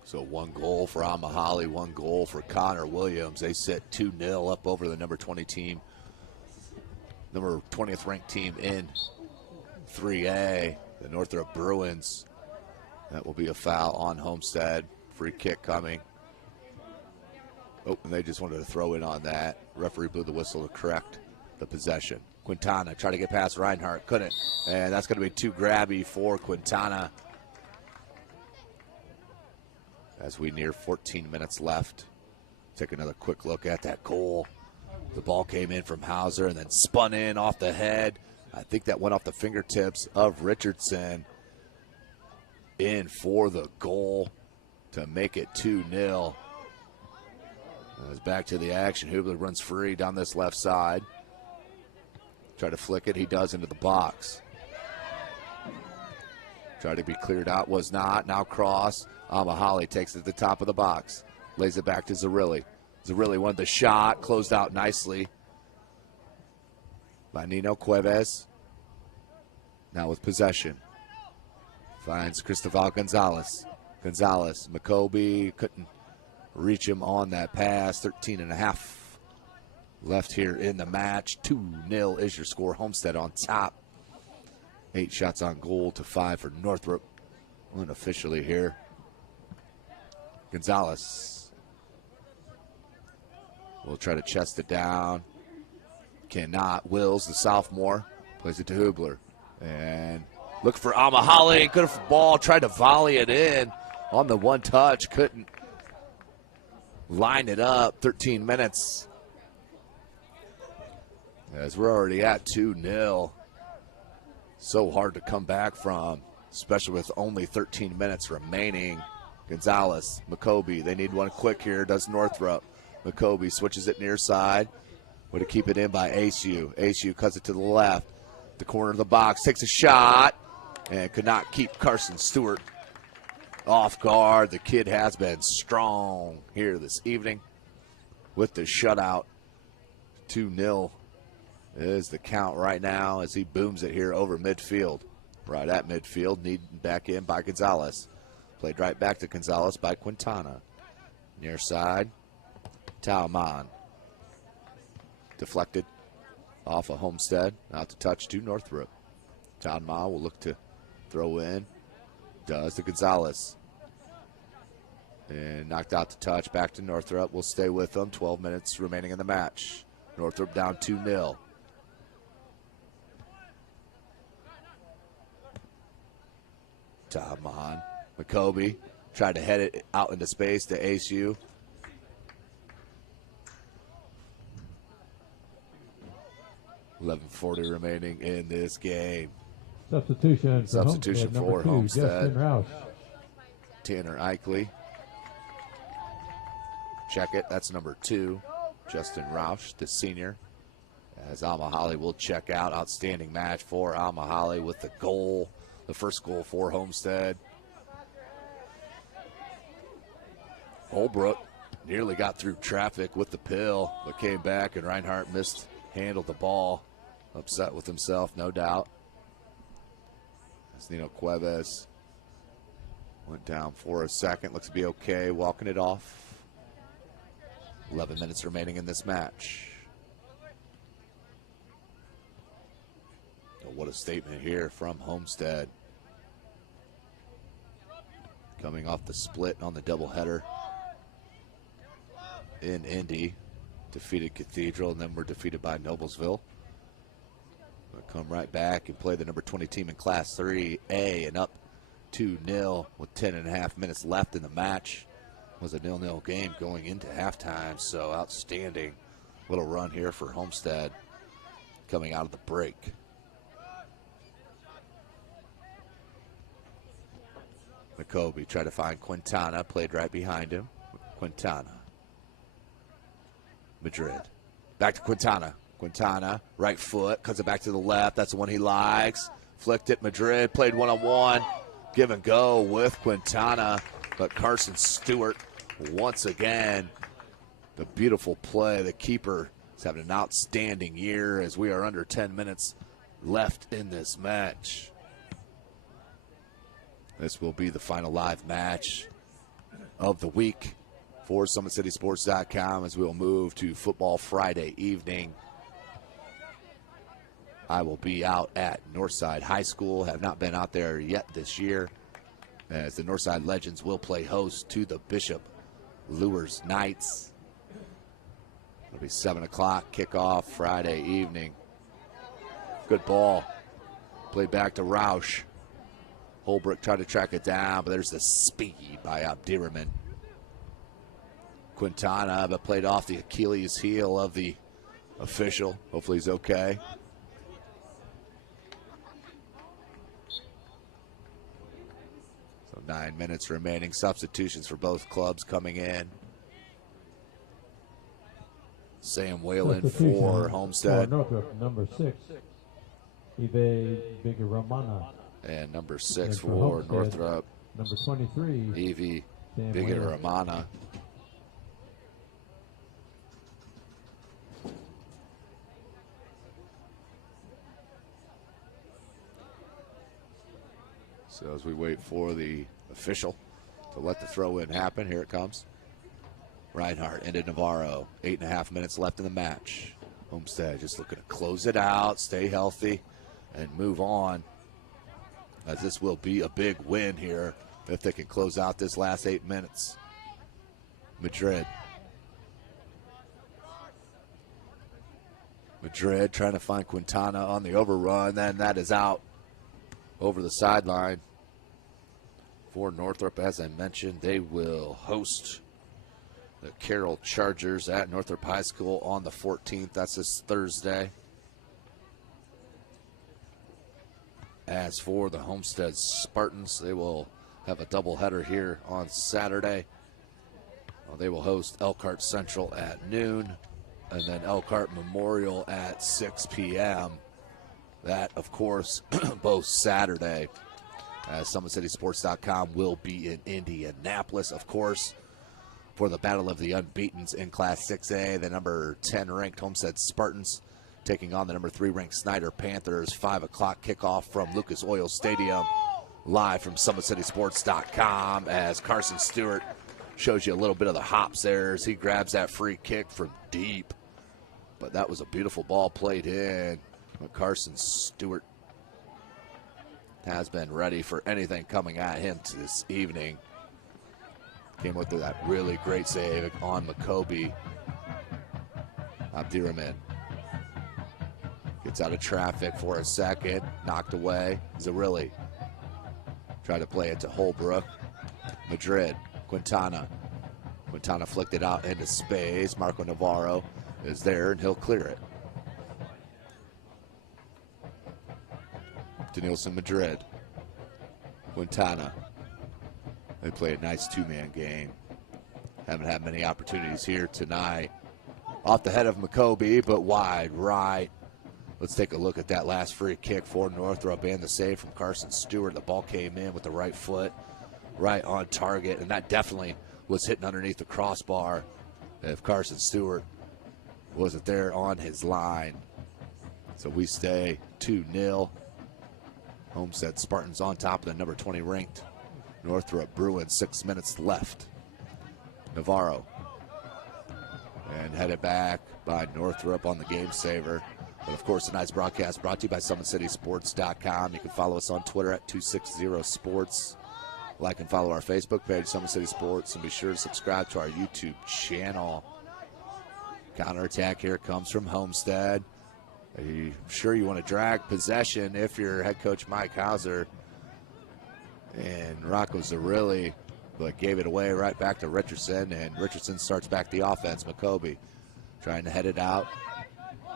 So one goal for Amahali, one goal for Connor Williams. They sit 2-0 up over the number 20 team, number 20th ranked team in 3A, the Northrop Bruins. That will be a foul on Homestead. Free kick coming. Oh, and they just wanted to throw in on that. Referee blew the whistle to correct the possession. Quintana tried to get past Reinhardt, couldn't. And that's going to be too grabby for Quintana. As we near 14 minutes left, take another quick look at that goal. The ball came in from Hauser and then spun in off the head. I think that went off the fingertips of Richardson. In for the goal to make it 2-0. It's back to the action. Hubler runs free down this left side. Try to flick it. He does into the box. Tried to be cleared out. Was not. Now cross. Mahoney takes it to the top of the box. Lays it back to Zerilli. Zerilli won the shot. Closed out nicely by Nino Cuevas. Now with possession. Finds Cristobal Gonzalez. McCoby couldn't reach him on that pass. 13.5 left here in the match. 2-0 is your score. Homestead on top. 8 shots on goal to 5 for Northrop. Unofficially here. Gonzalez will try to chest it down. Cannot. Wills, the sophomore, plays it to Hubler. And look for Mahoney. Good ball. Tried to volley it in on the one touch. Couldn't line it up. 13 minutes. As we're already at 2-0. So hard to come back from, especially with only 13 minutes remaining. Gonzalez, McCoby, they need one quick here. Does Northrop. McCoby switches it near side. Way to keep it in by ASU. ASU cuts it to the left. The corner of the box, takes a shot, and could not keep Carson Stewart off guard. The kid has been strong here this evening with the shutout. 2-0 is the count right now as he booms it here over midfield. Right at midfield, needed back in by Gonzalez. Played right back to Gonzalez by Quintana. Near side, Talman. Deflected off of Homestead. Out to touch to Northrop. Talman will look to throw in. Does to Gonzalez. And knocked out to touch. Back to Northrop. We'll stay with them. 12 minutes remaining in the match. Northrop down 2-0. Talman. McCoby tried to head it out into space to ASU. $11:40 remaining in this game. Substitution for Homestead. Justin Roush. Tanner Eichley. Check it. That's number 2. Justin Roush, the senior. As Mahoney will check out. Outstanding match for Mahoney with the goal. The first goal for Homestead. Holbrook nearly got through traffic with the pill, but came back, and Reinhardt mishandled the ball. Upset with himself, no doubt. As Nino Cuevas went down for a second. Looks to be okay, walking it off. 11 minutes remaining in this match. Oh, what a statement here from Homestead. Coming off the split on the doubleheader in Indy. Defeated Cathedral, and then we're defeated by Noblesville. We'll come right back and play the number 20 team in Class 3A, and up 2-0 with 10.5 minutes left in the match. It was a 0-0 game going into halftime, so outstanding little run here for Homestead coming out of the break. McCoby tried to find Quintana, played right behind him. Quintana. Madrid. Back to Quintana. Quintana, right foot, cuts it back to the left. That's the one he likes. Flicked it. Madrid played one-on-one. Give and go with Quintana. But Carson Stewart, once again, the beautiful play. The keeper is having an outstanding year as we are under 10 minutes left in this match. This will be the final live match of the week for SummitCitySports.com as we'll move to Football Friday evening. I will be out at Northside High School. Have not been out there yet this year, as the Northside Legends will play host to the Bishop Lures Knights. It'll be 7 o'clock kickoff Friday evening. Good ball. Played back to Roush. Holbrook tried to track it down, but there's the speed by Abdirahman. Quintana, but played off the Achilles heel of the official. Hopefully he's okay. So 9 minutes remaining. Substitutions for both clubs coming in. Sam Whalen Substitution for Homestead. For Northrop, number 6, Ive Bigaramana. And number 6 And for Homestead, Northrop, number 23, Evie Sam Bigaramana. So as we wait for the official to let the throw-in happen, here it comes. Reinhardt into Navarro. 8.5 minutes left in the match. Homestead just looking to close it out, stay healthy, and move on, as this will be a big win here if they can close out this last 8 minutes. Madrid trying to find Quintana on the overrun, then that is out over the sideline. For Northrop, as I mentioned, they will host the Carroll Chargers at Northrop High School on the 14th. That's this Thursday. As for the Homestead Spartans, they will have a doubleheader here on Saturday. They will host Elkhart Central at noon, and then Elkhart Memorial at 6 p.m. That, of course, both Saturday. SummitCitySports.com will be in Indianapolis, of course, for the Battle of the Unbeatens in Class 6A. The number 10 ranked Homestead Spartans taking on the number 3 ranked Snyder Panthers. 5 o'clock kickoff from Lucas Oil Stadium, live from SummitCitySports.com, as Carson Stewart shows you a little bit of the hops there as he grabs that free kick from deep. But that was a beautiful ball played in. Carson Stewart has been ready for anything coming at him this evening. Came with that really great save on Makobi. Abdirahman gets out of traffic for a second, knocked away. Zarilli tried to play it to Holbrook. Madrid, Quintana flicked it out into space. Marco Navarro is there, and he'll clear it. Danielson, Madrid, Quintana. They play a nice two-man game. Haven't had many opportunities here tonight. Off the head of Makobi, but wide right. Let's take a look at that last free kick for Northrop and the save from Carson Stewart. The ball came in with the right foot, right on target, and that definitely was hitting underneath the crossbar if Carson Stewart wasn't there on his line. So we stay 2-0. Homestead Spartans on top of the number 20 ranked Northrop Bruins. 6 minutes left. Navarro. And headed back by Northrop on the game saver. But of course, tonight's broadcast brought to you by SummitCitySports.com. You can follow us on Twitter at 260sports. Like and follow our Facebook page, Summit City Sports, and be sure to subscribe to our YouTube channel. Counterattack here comes from Homestead. Are you sure you want to drag possession if you're head coach Mike Hauser? And Rocco Zarilli, but gave it away right back to Richardson, and Richardson starts back the offense. Makobi trying to head it out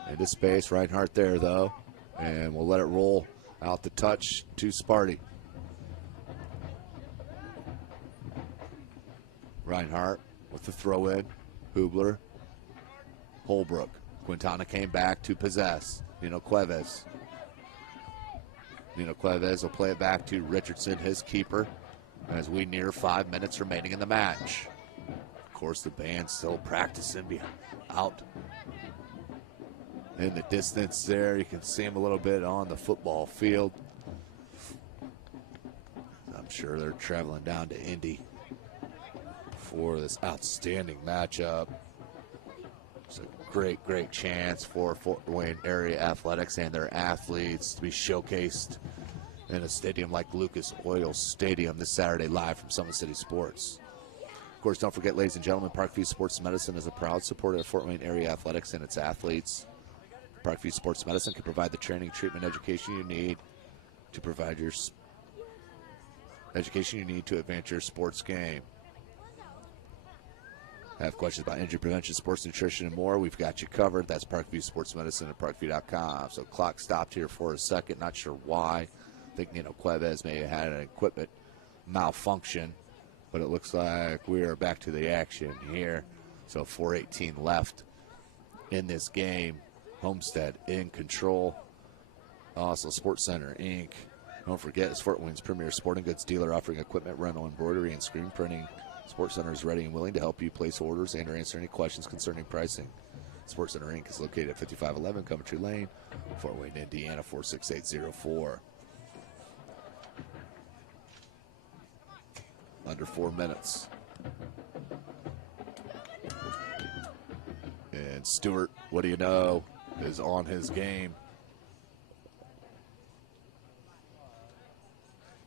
into space. Reinhardt there, though, and we'll let it roll out the touch to Sparty. Reinhardt with the throw in. Hubler. Holbrook. Quintana came back to possess. Nino Cuevas. Nino Cuevas will play it back to Richardson, his keeper, as we near 5 minutes remaining in the match. Of course, the band still practicing out in the distance there. You can see them a little bit on the football field. I'm sure they're traveling down to Indy for this outstanding matchup. It's a great chance for Fort Wayne area athletics and their athletes to be showcased in a stadium like Lucas Oil Stadium this Saturday, live from Summit City Sports. Of course, don't forget, ladies and gentlemen, Parkview Sports Medicine is a proud supporter of Fort Wayne area athletics and its athletes. Parkview Sports Medicine can provide the training, treatment, education you need to provide your education you need to advance your sports game. Have questions about injury prevention, sports nutrition, and more? We've got you covered. That's Parkview Sports Medicine at parkview.com. So clock stopped here for a second. Not sure why. I think Nino Cuevas may have had an equipment malfunction, but it looks like we are back to the action here. So 4:18 left in this game. Homestead in control. Also, Sports Center, Inc. Don't forget, it's Fort Wayne's premier sporting goods dealer offering equipment rental, embroidery, and screen printing. Sports Center is ready and willing to help you place orders and or answer any questions concerning pricing. Sports Center, Inc. is located at 5511 Coventry Lane, Fort Wayne, Indiana, 46804. Under 4 minutes. And Stewart, what do you know, is on his game.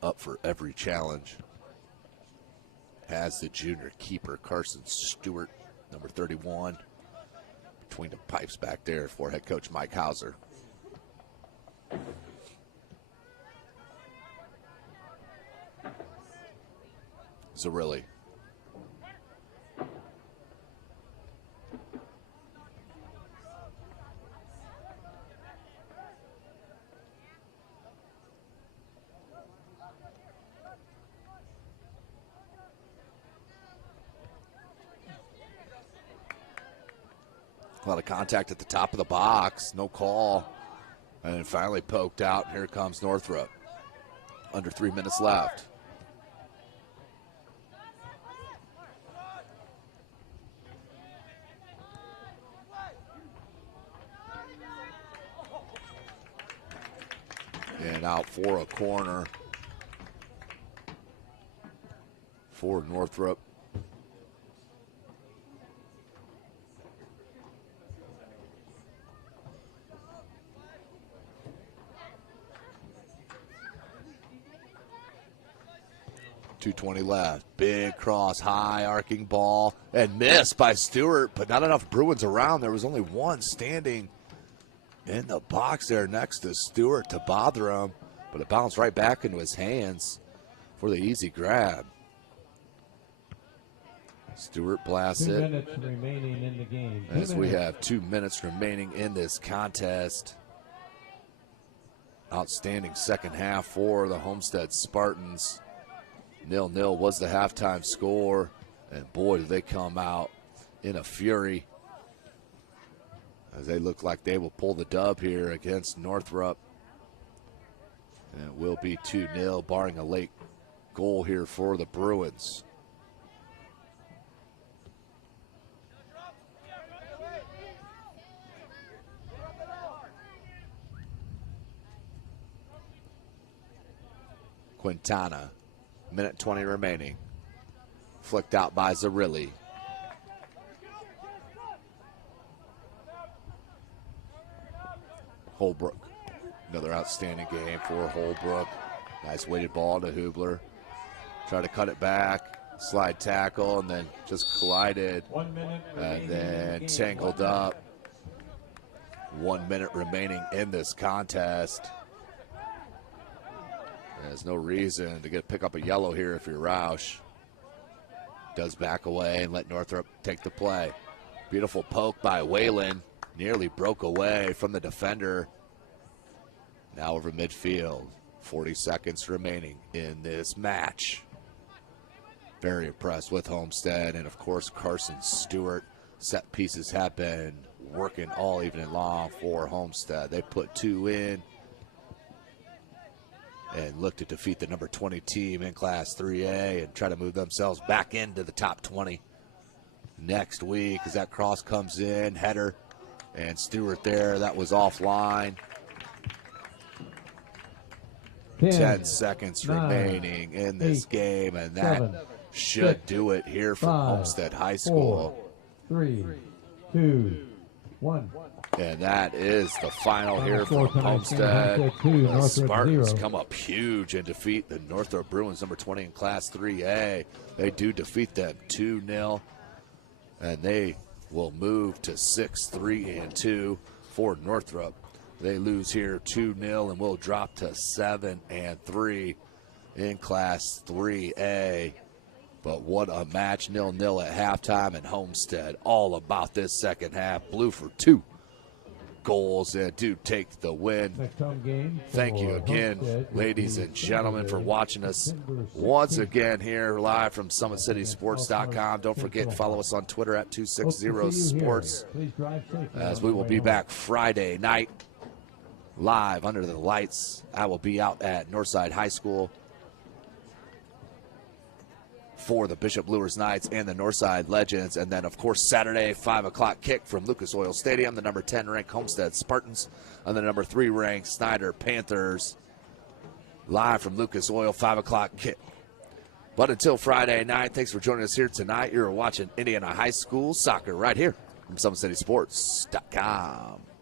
Up for every challenge. Has the junior keeper, Carson Stewart, number 31, between the pipes back there for head coach Mike Hauser. Zerilli. A lot of contact at the top of the box, no call. And then finally poked out. Here comes Northrop. Under 3 minutes left. And out for a corner for Northrop. .220 left. Big cross, high arcing ball, and missed by Stewart, but not enough Bruins around. There was only one standing in the box there next to Stewart to bother him, but it bounced right back into his hands for the easy grab. Stewart blasts 2 it. minutes remaining in the game. As we have 2 minutes remaining in this contest. Outstanding second half for the Homestead Spartans. 0-0 was the halftime score, and boy, did they come out in a fury as they look like they will pull the dub here against Northrop. And it will be 2-0, barring a late goal here for the Bruins. Quintana. Minute 20 remaining. Flicked out by Zerilli. Holbrook. Another outstanding game for Holbrook. Nice weighted ball to Hubler. Try to cut it back. Slide tackle and then just collided. 1 minute and then tangled up. 1 minute remaining in this contest. There's no reason to pick up a yellow here if you're Roush. Does back away and let Northrop take the play. Beautiful poke by Whalen. Nearly broke away from the defender. Now over midfield. 40 seconds remaining in this match. Very impressed with Homestead and, of course, Carson Stewart. Set pieces have been working all evening long for Homestead. They put 2 in and look to defeat the number 20 team in Class 3A and try to move themselves back into the top 20 next week as that cross comes in. Header and Stewart there. That was offline. 10 seconds remaining in this game, and that should do it here from Homestead High School. 4, 3, 2, 1. And that is the final here from Homestead. The Spartans come up huge and defeat the Northrop Bruins, number 20 in Class 3A. They do defeat them 2-0, and they will move to 6-3-2 for Northrop. They lose here 2-0 and will drop to 7-3 in Class 3A. But what a match, 0-0 at halftime, and Homestead all about this second half. Blue for 2 goals and do take the win. Next home game Thank you for again, Homestead ladies and gentlemen, for watching us once again here live from SummitCitySports.com. Don't forget, follow us on Twitter at 260sports, as we will be back Friday night live under the lights. I will be out at Northside High School for the Bishop Lures Knights and the Northside Legends. And then, of course, Saturday, 5 o'clock kick from Lucas Oil Stadium, the number 10 ranked Homestead Spartans and the number 3 ranked Snyder Panthers. Live from Lucas Oil, 5 o'clock kick. But until Friday night, thanks for joining us here tonight. You're watching Indiana High School soccer right here from SummitCitySports.com.